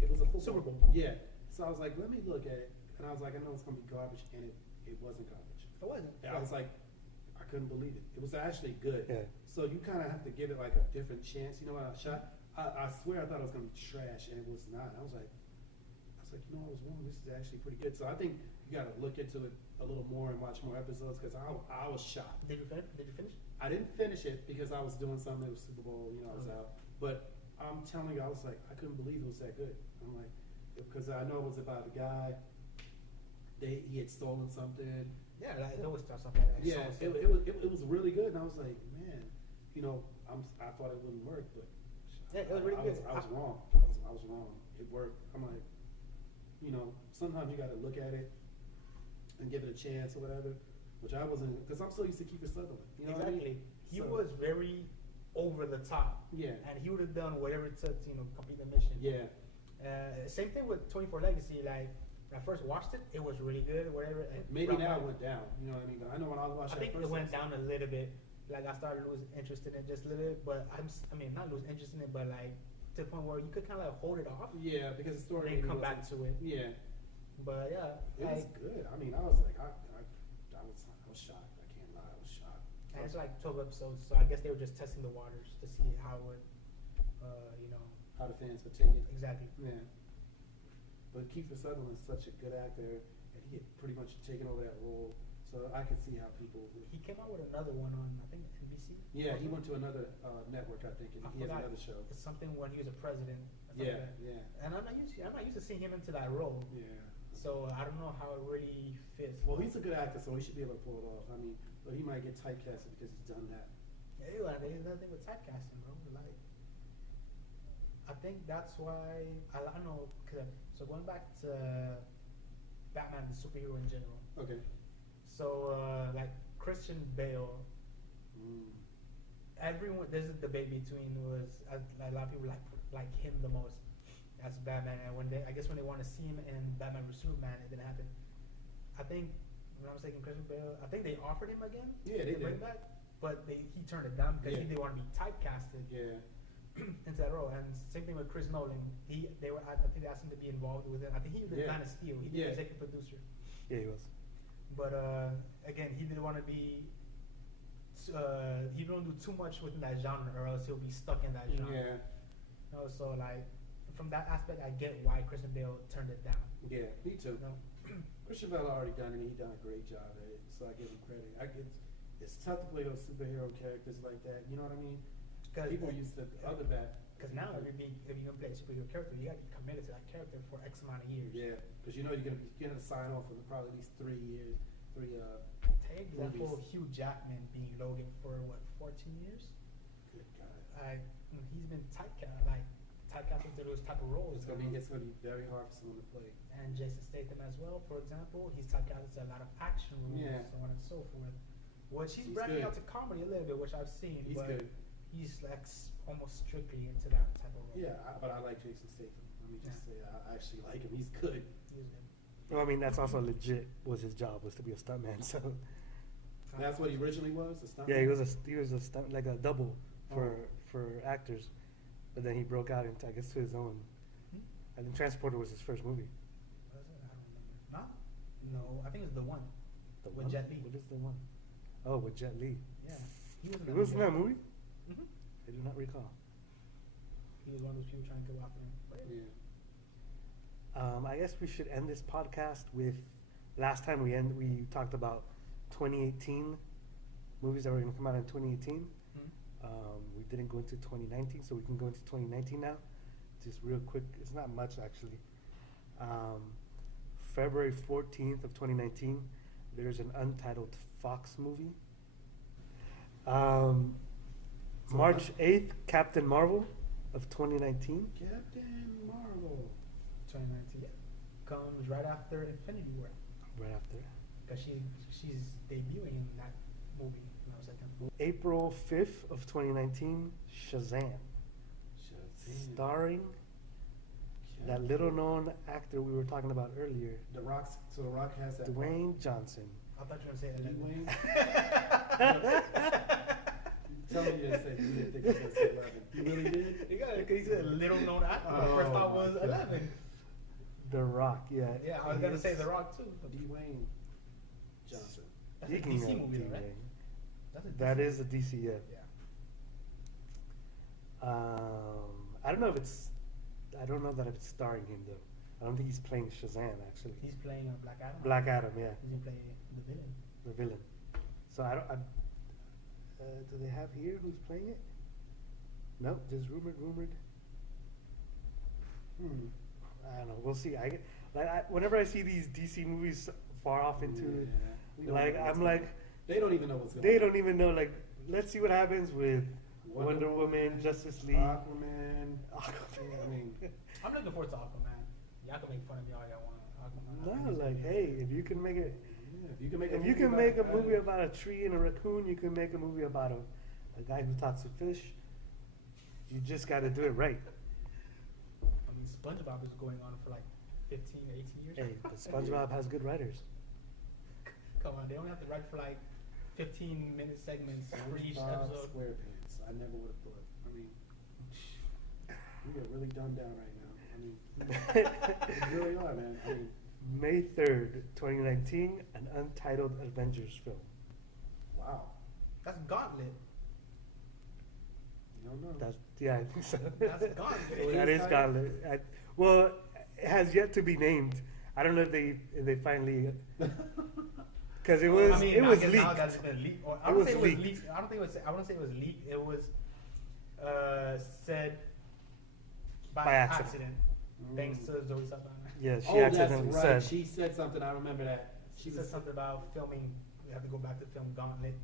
It was a football Super Bowl. Yeah. So I was like, let me look at it, and I was like, I know it's gonna be garbage, and it wasn't garbage. It wasn't. I was like, I couldn't believe it. It was actually good. Yeah. So you kind of have to give it like a different chance. You know, when I shot, I swear I thought it was gonna be trash, and it was not. I was like, you know, I was wrong. This is actually pretty good. So I think you got to look into it a little more and watch more episodes, because I was shocked. Did you finish? I didn't finish it because I was doing something. It was Super Bowl, you know, I was out. But I'm telling you, I was like, I couldn't believe it was that good. I'm like, because I know it was about a guy. He had stolen something. Yeah, like, it always starts off like that. Yeah, it was really good, and I was like, man, you know, I thought it wouldn't work, but Yeah, it was really good. I was wrong. I was wrong. It worked. I'm like, you know, sometimes you got to look at it and give it a chance or whatever, which I wasn't, because I'm so used to Kiefer Sutherland. You know Exactly. what I mean? He So- was very over the top. Yeah. And he would have done whatever it took to, complete the mission. Yeah. Same thing with 24 Legacy. Like, when I first watched it, it was really good, whatever. And Maybe around now it my- went down. You know what I mean? But I know when I watched I that think first it went episode- down a little bit. Like, I started losing interest in it just a little bit, but not losing interest in it, but like, to the point where you could kind of like hold it off. Yeah, because the story And then maybe come back wasn't- to it. Yeah. But yeah, It like, was good. I mean, I was like, I was shocked. I can't lie, I was shocked. and it's like 12 episodes, so I guess they were just testing the waters to see how it you know, How the fans would take it. exactly. Yeah. But Kiefer Sutherland's such a good actor, and he had pretty much taken over that role. So I can see how people. He came out with another one on, I think, NBC. Yeah, he went to another network, I think, and I he has forgot. another show. It's something when he was a president. or something Yeah, like that. yeah, And I'm not used to seeing him into that role. yeah. So I don't know how it really fits. Well, he's a good actor, so he should be able to pull it off. I mean, but he might get typecasted because he's done that. Yeah, there's nothing with typecasting, bro. Like, I think that's why I don't know. So going back to Batman, the superhero in general. Okay. So like Christian Bale, Mm. everyone there's a debate between a lot of people like him the most as Batman, and when I guess when they want to see him in Batman vs Superman, it didn't happen. I think when I was thinking Christian Bale, I think they offered him again. Yeah, they to bring did. back, but he turned it down because Yeah. he didn't want to be typecasted Yeah. into that role. And same thing with Chris Nolan. I think they asked him to be involved with it. I think he did Yeah. Man of Steel. He did Yeah. executive producer. Yeah, he was. But again, he didn't want to be. He don't do too much within that genre, or else he'll be stuck in that genre. Yeah. You know, so like from that aspect, I get why Christian Bale turned it down. Yeah, me too. You know? Christian Bale already done it, and he done a great job at it, so I give him credit. It's tough to play those superhero characters like that, you know what I mean? People used to, other Bat. Because now if you're gonna play a superhero character, you gotta be committed to that character for X amount of years. Yeah, because you know you're gonna sign off for probably at least 3 years, Take example, movies. Hugh Jackman being Logan for what 14 years. Good God. He's been typecasted to those type of roles. It's gonna be very hard for someone to play. And Jason Statham as well, for example, he's typecasted to a lot of action roles, Yeah. so on and so forth. Which he's He's branching good. out to comedy a little bit, which I've seen, He's but good. he's like almost strictly into that type of role. Yeah, but I like Jason Statham. Let me just say, I actually like him. He's good. He's good. Well, I mean, that's also legit. Was his job was to be a stuntman? So That's what he originally was. A stuntman? yeah, he was a stunt, like a double for actors, but then he broke out into, I guess, to his own. Hmm? I think Transporter was his first movie. What is it? I don't remember. Not? No, I think it's the one. The With one? Jet Li. What is the one? Oh, with Jet Li. Yeah. He was in He that was in that movie? Mm-hmm. I do not recall. He was one of those people trying to go after him. But Yeah. I guess we should end this podcast with last time we talked about 2018 movies that were going to come out in 2018. We didn't go into 2019, so we can go into 2019 now. Just real quick, it's not much actually. February 14th of 2019, there's an untitled Fox movie. March 8th, Captain Marvel of 2019. Captain Marvel. 2019, yeah. Comes right after Infinity War. Right after. Because she's debuting in that movie. You know what I'm saying? April 5th of 2019, Shazam. Shazam. Starring that little known actor we were talking about earlier, The Rock. So The Rock has that. Dwayne Johnson. I thought you were going to say Dwayne. 11. Tell me you didn't say. You didn't think you were gonna say 11. You really did. You got it, because he's a little known actor. My first thought my was God. 11. The Rock, yeah. Yeah, I was going to say The Rock, too. Dwayne Johnson. That's a Speaking DC of movie, though, right? Dwayne, That's a DC that is a movie. DC, yeah. Yeah. I don't know that it's starring him though. I don't think he's playing Shazam actually. He's playing Black Adam. Black Adam, yeah, He's going to play the villain. the villain. So do they have here who's playing it? No, just rumored. I don't know. We'll see. Whenever I see these DC movies far off into, We don't like, know what's I'm going like, on. They don't even know what's going they on. don't even know. Like, let's see what happens with Wonder Woman, Justice League, Aquaman. Aquaman. I mean, I'm looking forward to Aquaman. Y'all can make fun of me all y'all want. No, like, hey, if you can make it, yeah, if you can make if you can make a movie about a tree and a raccoon, you can make a movie about a guy who talks to fish. You just got to do it right. I mean, SpongeBob is going on for like 15, 18 years. Hey, but SpongeBob has good writers. Come on, they only have to write for like 15-minute segments for each SpongeBob episode. SquarePants. I never would have thought. I mean, we are really dumbed down right now. I mean, we really are, man. I mean, May 3rd, 2019, an untitled Avengers film. wow. That's Gauntlet. don't know. I think so. That's Gauntlet. That is Gauntlet. Well, it has yet to be named. I don't know if they finally, because it was I mean, it I was guess leaked. now that's been leaked. Or, I It don't was say it was leaked. leaked. I don't think it was. I wouldn't say it was leaked. It was said by accident. thanks to Zoe Saldana. Yeah, she Oh, that's accidentally right. said. She said something. I remember that. She said something about filming. We have to go back to film Gauntlet.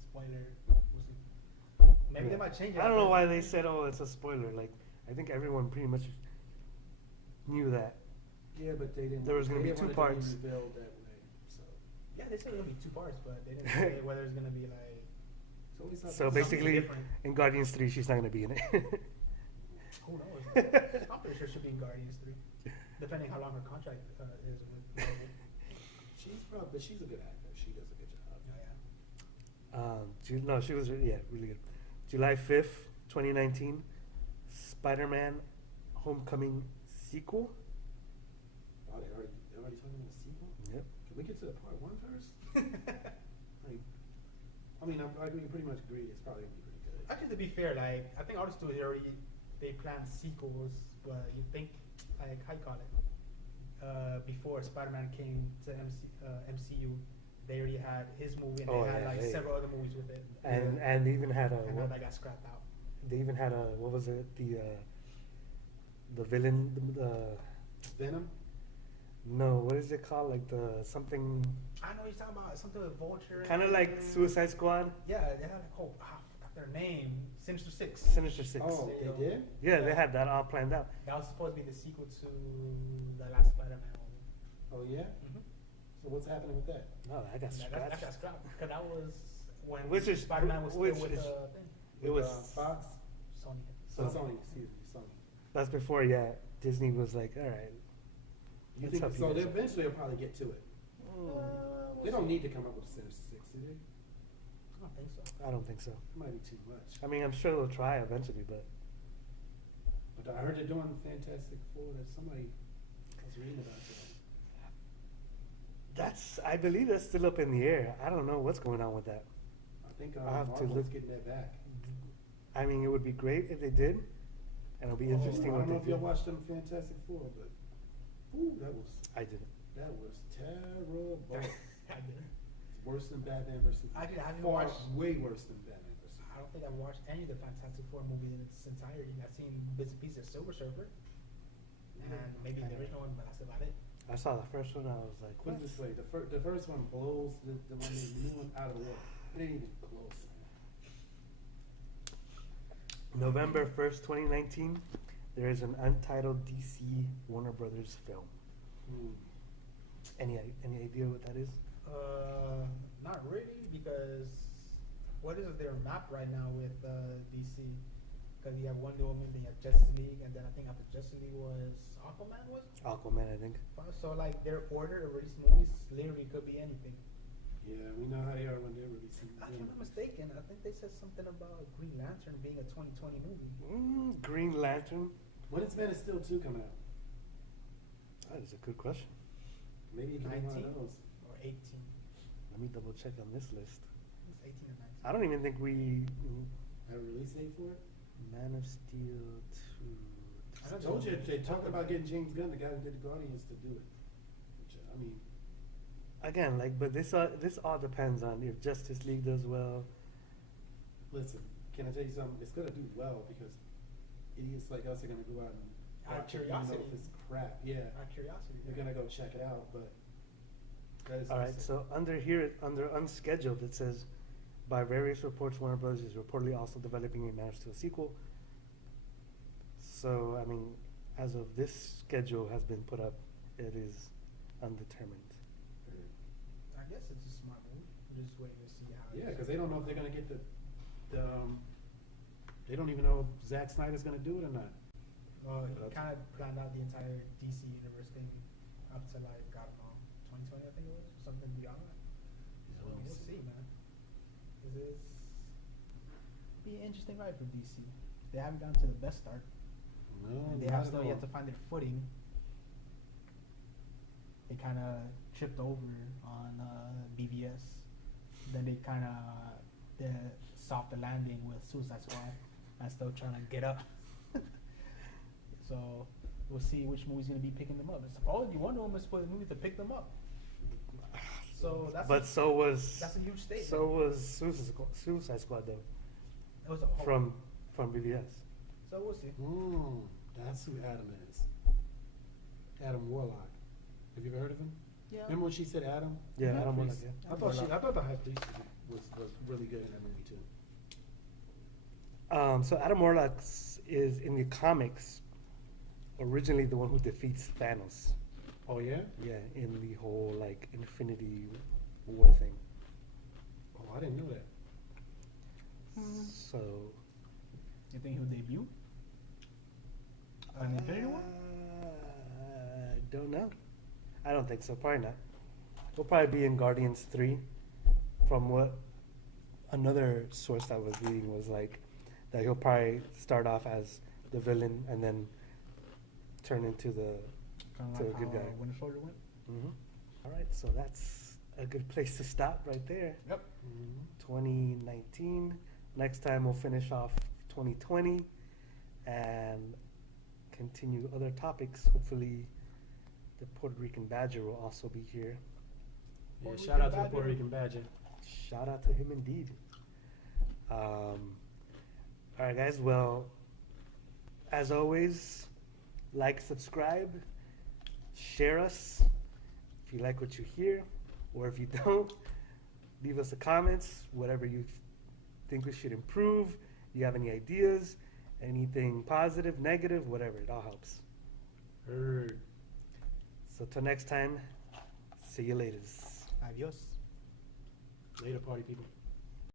Spoiler. We'll see. Maybe they might change it. I don't know why they said, "Oh, it's a spoiler." Like, I think everyone pretty much knew that. Yeah, but they didn't. There was gonna they be didn't two want it parts. to be revealed that way. So. Yeah, they said it was gonna be 2 parts, but they didn't say whether it's gonna be like. So, we saw So something basically, different. in Guardians 3, she's not gonna be in it. Who knows? I'm pretty sure she'll be in Guardians 3, depending how long her contract is with Marvel. she's a good actor. She does a good job. Oh, yeah. No, she was really good. July 5th, 2019, Spider-Man: Homecoming sequel. Oh, they're already talking about a sequel. Yep. Can we get to the part 1 first? Like, I mean, I pretty much agree. It's probably gonna be pretty good. Actually, to be fair, like I think all the studios they plan sequels. You think like how you call it? Before Spider-Man came to MCU, they already had his movie and they had like several other movies with it. And they even had And now that got scrapped out. they even had what was it, the villain, Venom. no, what is it called, like the something I know you're talking about something with Vulture. kind of like Suicide Squad. Yeah, they had like I forgot their name. Sinister Six. Sinister Six. Oh, There they you go. did. Yeah, they had that all planned out. That was supposed to be the sequel to the last Spider-Man movie. Oh yeah. Mm-hmm. So what's happening with that? No, I got That scratched. got scrapped because that was when Which is- Spider-Man was still which with is- the thing. It With, was Fox. Sony. Sony. Excuse me, Sony. that's before Disney was like, all right. You Let's think help you so? guys They out. eventually will probably get to it. They don't need to come up with a Sinister Six, do they? I don't think so. I don't think so. It might be too much. I mean, I'm sure they'll try eventually, but But I heard they're doing Fantastic Four. There's somebody I was reading about that. I believe that's still up in the air. I don't know what's going on with that. I think I'll have to Marvel's look. getting that back. I mean, it would be great if they did, and it'll be interesting I what don't know they if you do. watched them Fantastic Four, but ooh, that was I didn't. terrible. I did. It's worse than Batman versus. Actually, I haven't far, watched- way worse than Batman versus. I don't think I've watched any of the Fantastic Four movies in its entirety. I've seen bits and pieces of Silver Surfer, and maybe the original one, but that's about it. I saw the first one. I was like, Put what? it this way: the first one blows the new one out of the water. It ain't even close. November 1st, 2019. There is an untitled DC Warner Brothers film. Hmm. Any idea what that is? Not really, because what is their map right now with DC? Because you have Wonder Woman, then you have Justice League, and then I think after Justice League was Aquaman, was? Aquaman, I think. So like their order of release movies literally could be anything. Yeah, we know how they are when they're releasing. If I'm not mistaken, I think they said something about Green Lantern being a 2020 movie. Green Lantern. When is Man of Steel 2 coming out? That is a good question. Maybe it could be one 19 of those. or 18. Let me double check on this list. It's 18 or 19. I don't even think we. Have a release date for it? Man of Steel 2. I told you they talked about getting James Gunn, the guy who did the Guardians, to do it. Which, I mean, Again, but this all depends on if Justice League does well. listen, can I tell you something? It's gonna do well because idiots like us are gonna go out and Out of watch it, even though curiosity. if it's crap. Yeah, Out of curiosity. they're gonna go check it out. But that is All right, so under unscheduled, it says, by various reports, Warner Bros. Is reportedly also developing a Man of Steel sequel. So, I mean, as of this schedule has been put up, it is undetermined. I guess it's a smart move. We're just waiting to see how. Yeah, because they don't know if they're gonna get the they don't even know if Zack Snyder's gonna do it or not. He kind of planned out the entire DC universe thing up to like I don't know 2020 I think it was or something beyond that. So we'll see, man. This is be an interesting ride for DC. They haven't gotten to the best start. No, And they not have at still all. yet to find their footing. They kind of tripped over on BVS. Then they kind of soft the landing with Suicide Squad. I'm still trying to get up. So we'll see which movie's gonna be picking them up. Supposedly Wonder Woman is supposed to movie to pick them up. So that's But so was that's a huge statement. so was Suicide Squad though It was a whole, from BVS. So we'll see. That's who Adam is. Adam Warlock. Have you ever heard of him? Yeah. Remember when she said Adam? Yeah, Mhm. Adam Warlock. Priest. Yeah. I thought the High Priest was really good in that movie too. So Adam Warlock is in the comics originally the one who defeats Thanos. Oh yeah? Yeah, in the whole like Infinity War thing. Oh, I didn't know that. So You think he'll debut? On Infinity War? Don't know. I don't think so. Probably not. He'll probably be in Guardians 3. From what another source I was reading was like that he'll probably start off as the villain and then turn into the Kind of To like a good how guy. Winter Soldier went. All right, so that's a good place to stop right there. Yep. 2019. Next time we'll finish off 2020 and continue other topics. Hopefully, the Puerto Rican Badger will also be here. Yeah, Puerto shout out to Rican the Puerto Badger. Rican Badger. Shout out to him indeed. All right, guys. Well, as always, like, subscribe, share us if you like what you hear, or if you don't, leave us a comments, whatever you think we should improve. You have any ideas, anything positive, negative, whatever, it all helps. Heard. So till next time, see you later. Adios. Later, party people.